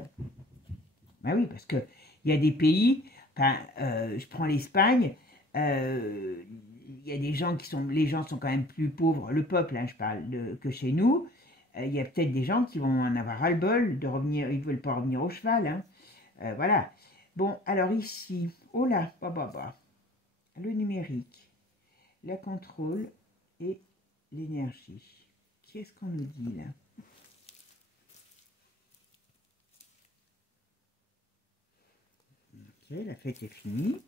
Ben oui, parce que Il y a des pays, enfin, je prends l'Espagne, il y a des gens les gens sont quand même plus pauvres, le peuple, hein, je parle, que chez nous. Il y a peut-être des gens qui vont en avoir ras-le-bol de revenir, ils ne veulent pas revenir au cheval, hein. Voilà. Bon, alors ici, oh là, le numérique, le contrôle et l'énergie. Qu'est-ce qu'on nous dit là? Ok, la fête est finie.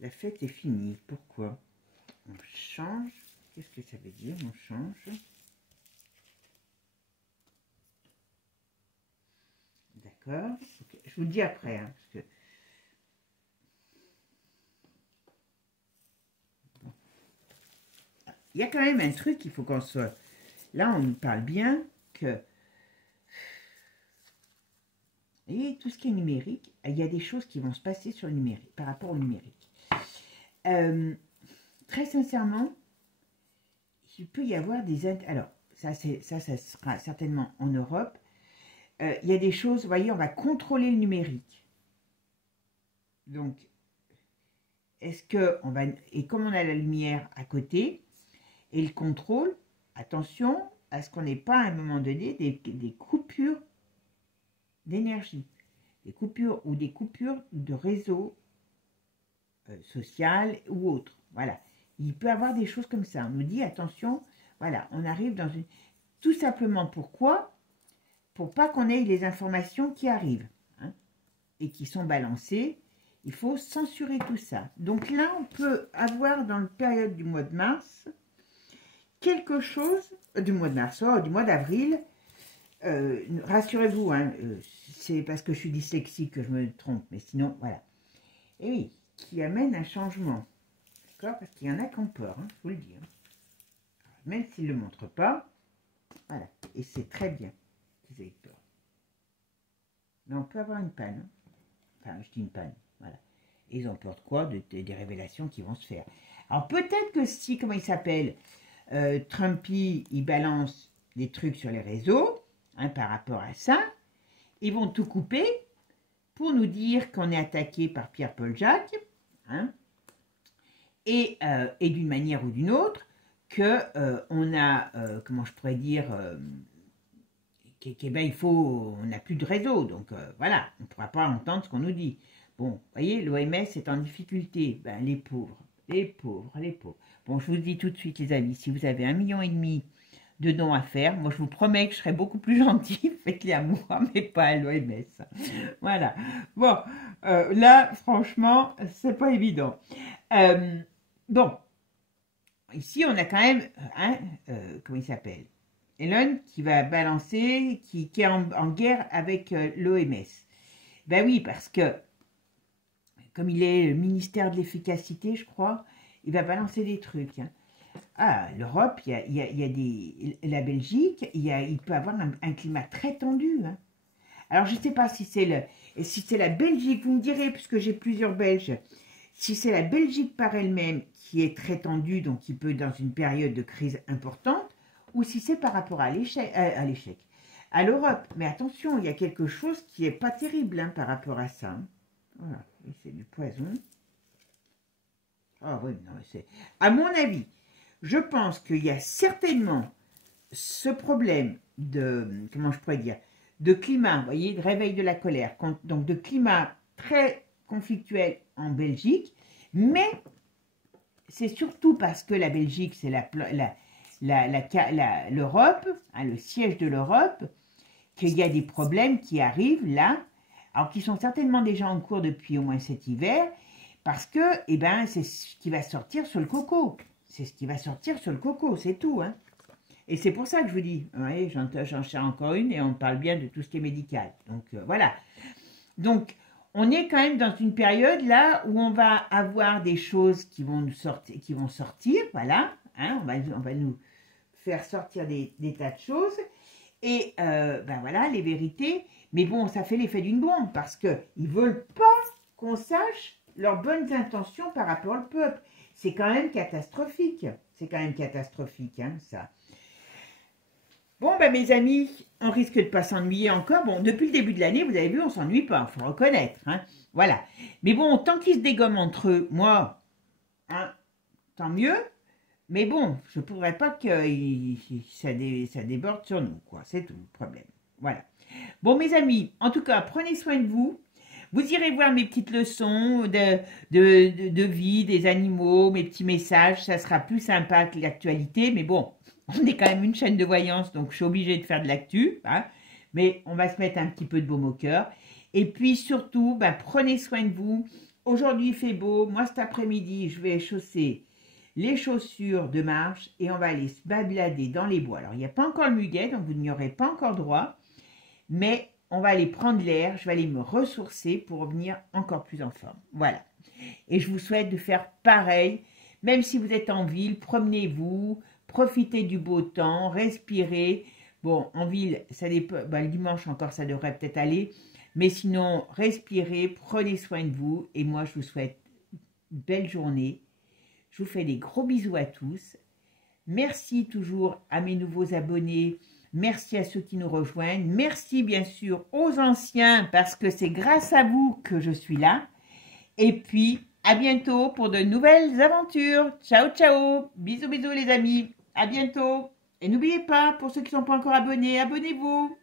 La fête est finie. Pourquoi? On change. Qu'est-ce que ça veut dire? On change. D'accord. Okay. Je vous le dis après. Hein, parce que... bon. Il y a quand même un truc, il faut qu'on soit... Là, on nous parle bien que... Et tout ce qui est numérique, il y a des choses qui vont se passer sur le numérique, par rapport au numérique. Très sincèrement, il peut y avoir des... Alors, ça sera certainement en Europe. Il y a des choses, vous voyez, on va contrôler le numérique. Donc, est-ce que on va... Et comme on a la lumière à côté, et le contrôle, attention à ce qu'on n'ait pas à un moment donné des coupures d'énergie. Des coupures ou des coupures de réseau social ou autre. Voilà. Il peut y avoir des choses comme ça. On nous dit, attention, voilà, on arrive dans une... Tout simplement, pourquoi? Pour pas qu'on ait les informations qui arrivent, hein, et qui sont balancées, il faut censurer tout ça. Donc là, on peut avoir dans la période du mois de mars, quelque chose, du mois de mars, du mois d'avril, rassurez-vous, hein, c'est parce que je suis dyslexique que je me trompe, mais sinon, voilà. Et oui, qui amène un changement. D'accord? Parce qu'il y en a qui ont peur, hein, je vous le dis. Hein. Même s'ils ne le montrent pas, voilà. Et c'est très bien qu'ils aient peur. Mais on peut avoir une panne. Hein. Enfin, je dis une panne, voilà. Et ils ont peur de quoi? Des révélations qui vont se faire. Alors peut-être que si, comment il s'appelle, Trumpy, il balance des trucs sur les réseaux, hein, par rapport à ça, ils vont tout couper pour nous dire qu'on est attaqué par Pierre-Paul Jacques, hein, et d'une manière ou d'une autre, que on a, comment je pourrais dire, ben, on n'a plus de réseau, donc voilà, on ne pourra pas entendre ce qu'on nous dit. Bon, vous voyez, l'OMS est en difficulté, ben, les pauvres, les pauvres, les pauvres. Bon, je vous dis tout de suite, les amis, si vous avez 1,5 million de dons à faire, moi je vous promets que je serai beaucoup plus gentille, faites-les à moi, mais pas à l'OMS. Voilà. Bon, là, franchement, c'est pas évident. Bon, ici on a quand même, hein, comment il s'appelle, Elon qui va balancer, qui est en guerre avec l'OMS. Ben oui, parce que, comme il est le ministère de l'efficacité, je crois, il va balancer des trucs. Hein. Ah, l'Europe, il y a des... La Belgique, il peut avoir un climat très tendu. Hein. Alors, je ne sais pas si c'est la Belgique, vous me direz, puisque j'ai plusieurs Belges, si c'est la Belgique par elle-même qui est très tendue, donc qui peut dans une période de crise importante, ou si c'est par rapport à l'échec, à l'Europe. Mais attention, il y a quelque chose qui n'est pas terrible, hein, par rapport à ça. Hein. Voilà, c'est du poison. Ah oui, non, c'est... À mon avis, je pense qu'il y a certainement ce problème de, comment je pourrais dire, de climat, vous voyez, de réveil de la colère, donc de climat très conflictuel en Belgique, mais c'est surtout parce que la Belgique, c'est l'Europe, hein, le siège de l'Europe, qu'il y a des problèmes qui arrivent là, alors qui sont certainement déjà en cours depuis au moins cet hiver, parce que, eh ben, c'est ce qui va sortir sur le coco. C'est ce qui va sortir sur le coco, c'est tout, hein. Et c'est pour ça que je vous dis, ouais, j'en cherche encore une et on parle bien de tout ce qui est médical. Donc, voilà. Donc, on est quand même dans une période là où on va avoir des choses qui vont sortir, voilà. Hein, on va nous faire sortir des tas de choses. Et, ben voilà, les vérités. Mais bon, ça fait l'effet d'une bombe parce qu'ils ne veulent pas qu'on sache leurs bonnes intentions par rapport au peuple. C'est quand même catastrophique. C'est quand même catastrophique, hein, ça. Bon, ben mes amis, on risque de pas s'ennuyer encore. Bon, depuis le début de l'année, vous avez vu, on s'ennuie pas, il faut reconnaître. Hein. Voilà. Mais bon, tant qu'ils se dégomment entre eux, moi, hein, tant mieux. Mais bon, je ne pourrais pas que ça déborde sur nous, quoi. C'est tout le problème. Voilà. Bon, mes amis, en tout cas, prenez soin de vous. Vous irez voir mes petites leçons de vie des animaux, mes petits messages. Ça sera plus sympa que l'actualité. Mais bon, on est quand même une chaîne de voyance, donc je suis obligée de faire de l'actu. Hein. Mais on va se mettre un petit peu de baume au cœur. Et puis surtout, ben, prenez soin de vous. Aujourd'hui, il fait beau. Moi, cet après-midi, je vais chausser les chaussures de marche et on va aller se balader dans les bois. Alors, il n'y a pas encore le muguet, donc vous n'y aurez pas encore droit. Mais on va aller prendre l'air, je vais aller me ressourcer pour revenir encore plus en forme. Voilà. Et je vous souhaite de faire pareil. Même si vous êtes en ville, promenez-vous, profitez du beau temps, respirez. Bon, en ville, ça dépend, le dimanche encore, ça devrait peut-être aller. Mais sinon, respirez, prenez soin de vous. Et moi, je vous souhaite une belle journée. Je vous fais des gros bisous à tous. Merci toujours à mes nouveaux abonnés. Merci à ceux qui nous rejoignent. Merci bien sûr aux anciens parce que c'est grâce à vous que je suis là. Et puis, à bientôt pour de nouvelles aventures. Ciao, ciao. Bisous, bisous les amis. À bientôt. Et n'oubliez pas, pour ceux qui ne sont pas encore abonnés, abonnez-vous.